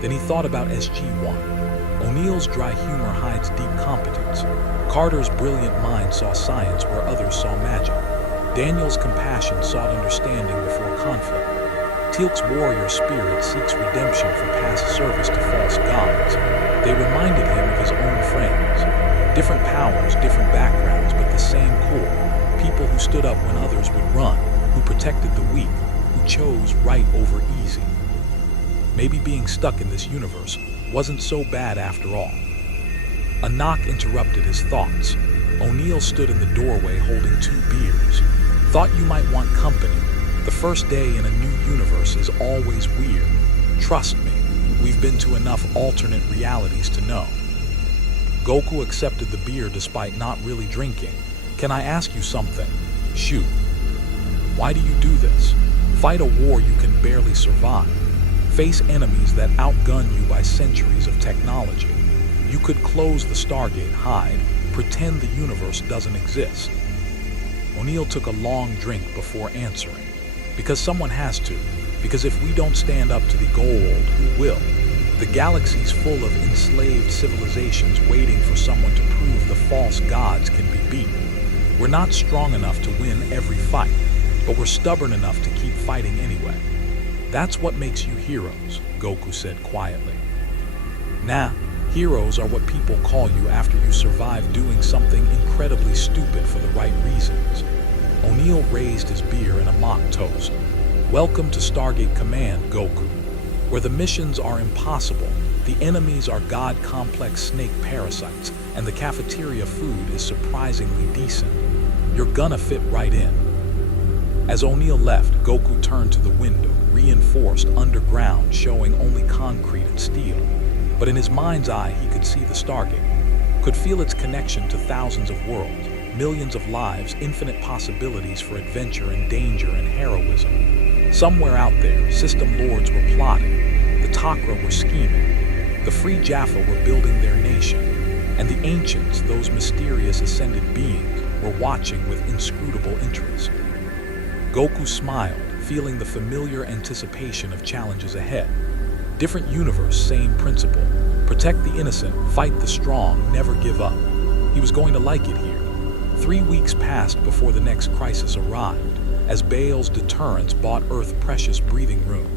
Then he thought about SG-1. O'Neill's dry humor hides deep competence. Carter's brilliant mind saw science where others saw magic. Daniel's compassion sought understanding before conflict. Teal'c's warrior spirit seeks redemption for past service to false gods. They reminded him of his own friends. Different powers, different backgrounds, but the same core. People who stood up when others would run, who protected the weak, who chose right over easy. Maybe being stuck in this universe wasn't so bad after all. A knock interrupted his thoughts. O'Neill stood in the doorway holding 2 beers. Thought you might want company. The first day in a new universe is always weird. Trust me, we've been to enough alternate realities to know. Goku accepted the beer despite not really drinking. Can I ask you something? Shoot. Why do you do this? Fight a war you can barely survive. Face enemies that outgun you by centuries of technology. You could close the Stargate, hide, pretend the universe doesn't exist. O'Neill took a long drink before answering. Because someone has to. Because if we don't stand up to the Goa'uld, who will? The galaxy's full of enslaved civilizations waiting for someone to prove the false gods can be beaten. We're not strong enough to win every fight, but we're stubborn enough to keep fighting anyway. That's what makes you heroes, Goku said quietly. Nah, heroes are what people call you after you survive doing something incredibly stupid for the right reasons. O'Neill raised his beer in a mock toast. Welcome to Stargate Command, Goku. Where the missions are impossible, the enemies are god-complex snake parasites, and the cafeteria food is surprisingly decent. You're gonna fit right in. As O'Neill left, Goku turned to the window, reinforced underground, showing only concrete and steel. But in his mind's eye, he could see the Stargate, could feel its connection to thousands of worlds, millions of lives, infinite possibilities for adventure and danger and heroism. Somewhere out there, System Lords were plotting, the Takra were scheming, the Free Jaffa were building their nation, and the Ancients, those mysterious ascended beings, were watching with inscrutable interest. Goku smiled, feeling the familiar anticipation of challenges ahead. Different universe, same principle. Protect the innocent, fight the strong, never give up. He was going to like it here. 3 weeks passed before the next crisis arrived, as Baal's deterrence bought Earth precious breathing room.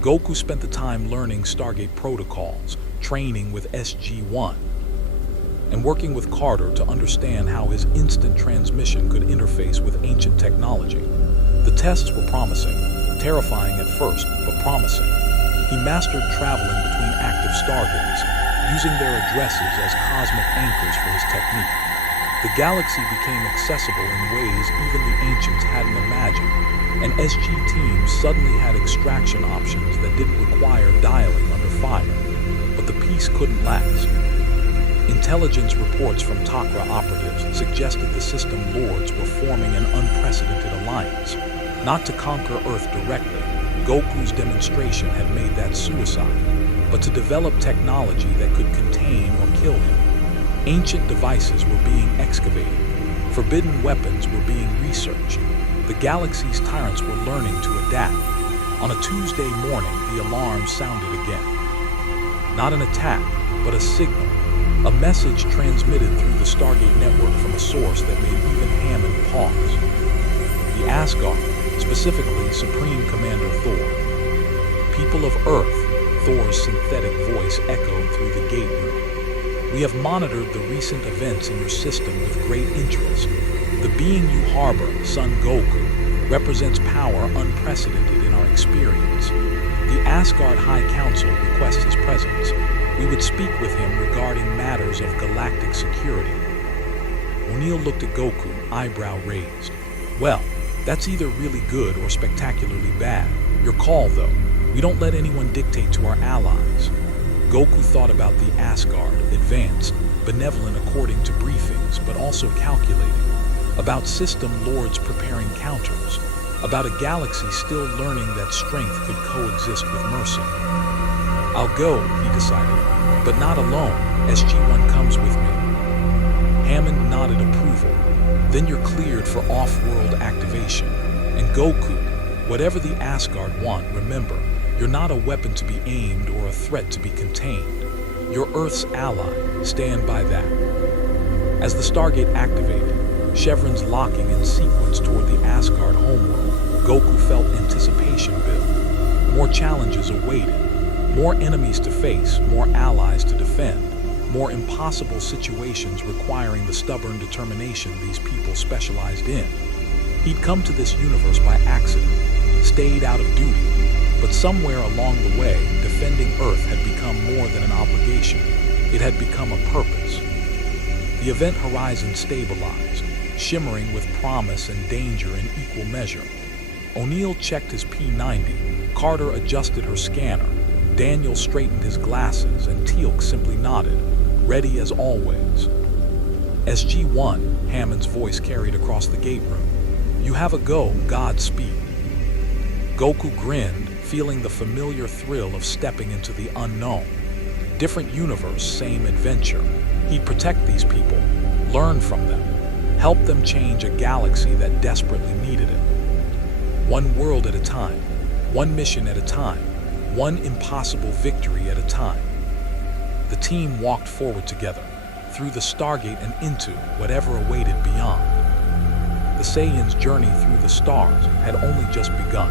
Goku spent the time learning Stargate protocols, training with SG-1, and working with Carter to understand how his instant transmission could interface with ancient technology. The tests were promising, terrifying at first, but promising. He mastered traveling between active Stargates, using their addresses as cosmic anchors for his technique. The galaxy became accessible in ways even the Ancients hadn't imagined, and SG teams suddenly had extraction options that didn't require dialing under fire. But the peace couldn't last. Intelligence reports from Takra operatives suggested the System Lords were forming an unprecedented alliance, not to conquer Earth directly, Goku's demonstration had made that suicide, but to develop technology that could contain or kill him. Ancient devices were being excavated. Forbidden weapons were being researched. The galaxy's tyrants were learning to adapt. On a Tuesday morning, the alarm sounded again. Not an attack, but a signal. A message transmitted through the Stargate network from a source that made even Hammond pause. The Asgard, specifically Supreme Commander Thor. People of Earth, Thor's synthetic voice echoed through the gate room. We have monitored the recent events in your system with great interest. The being you harbor, Son Goku, represents power unprecedented in our experience. The Asgard High Council requests his presence. We would speak with him regarding matters of galactic security. O'Neill looked at Goku, eyebrow raised. Well, that's either really good or spectacularly bad. Your call, though. We don't let anyone dictate to our allies. Goku thought about the Asgard, advanced, benevolent according to briefings, but also calculating. About System Lords preparing counters. About a galaxy still learning that strength could coexist with mercy. I'll go, he decided, but not alone. SG-1 comes with me. Hammond nodded approval. Then you're cleared for off-world activation. And Goku, whatever the Asgard want, remember, you're not a weapon to be aimed or a threat to be contained. You're Earth's ally. Stand by that. As the Stargate activated, chevrons locking in sequence toward the Asgard homeworld, Goku felt anticipation build. More challenges awaited. More enemies to face, more allies to defend, more impossible situations requiring the stubborn determination these people specialized in. He'd come to this universe by accident, stayed out of duty, but somewhere along the way, defending Earth had become more than an obligation. It had become a purpose. The event horizon stabilized, shimmering with promise and danger in equal measure. O'Neill checked his P90, Carter adjusted her scanner, Daniel straightened his glasses, and Teal'c simply nodded, ready as always. SG-1, Hammond's voice carried across the gate room. You have a go, Godspeed. Goku grinned, feeling the familiar thrill of stepping into the unknown. Different universe, same adventure. He'd protect these people, learn from them, help them change a galaxy that desperately needed it. One world at a time, one mission at a time. One impossible victory at a time. The team walked forward together, through the Stargate and into whatever awaited beyond. The Saiyan's journey through the stars had only just begun.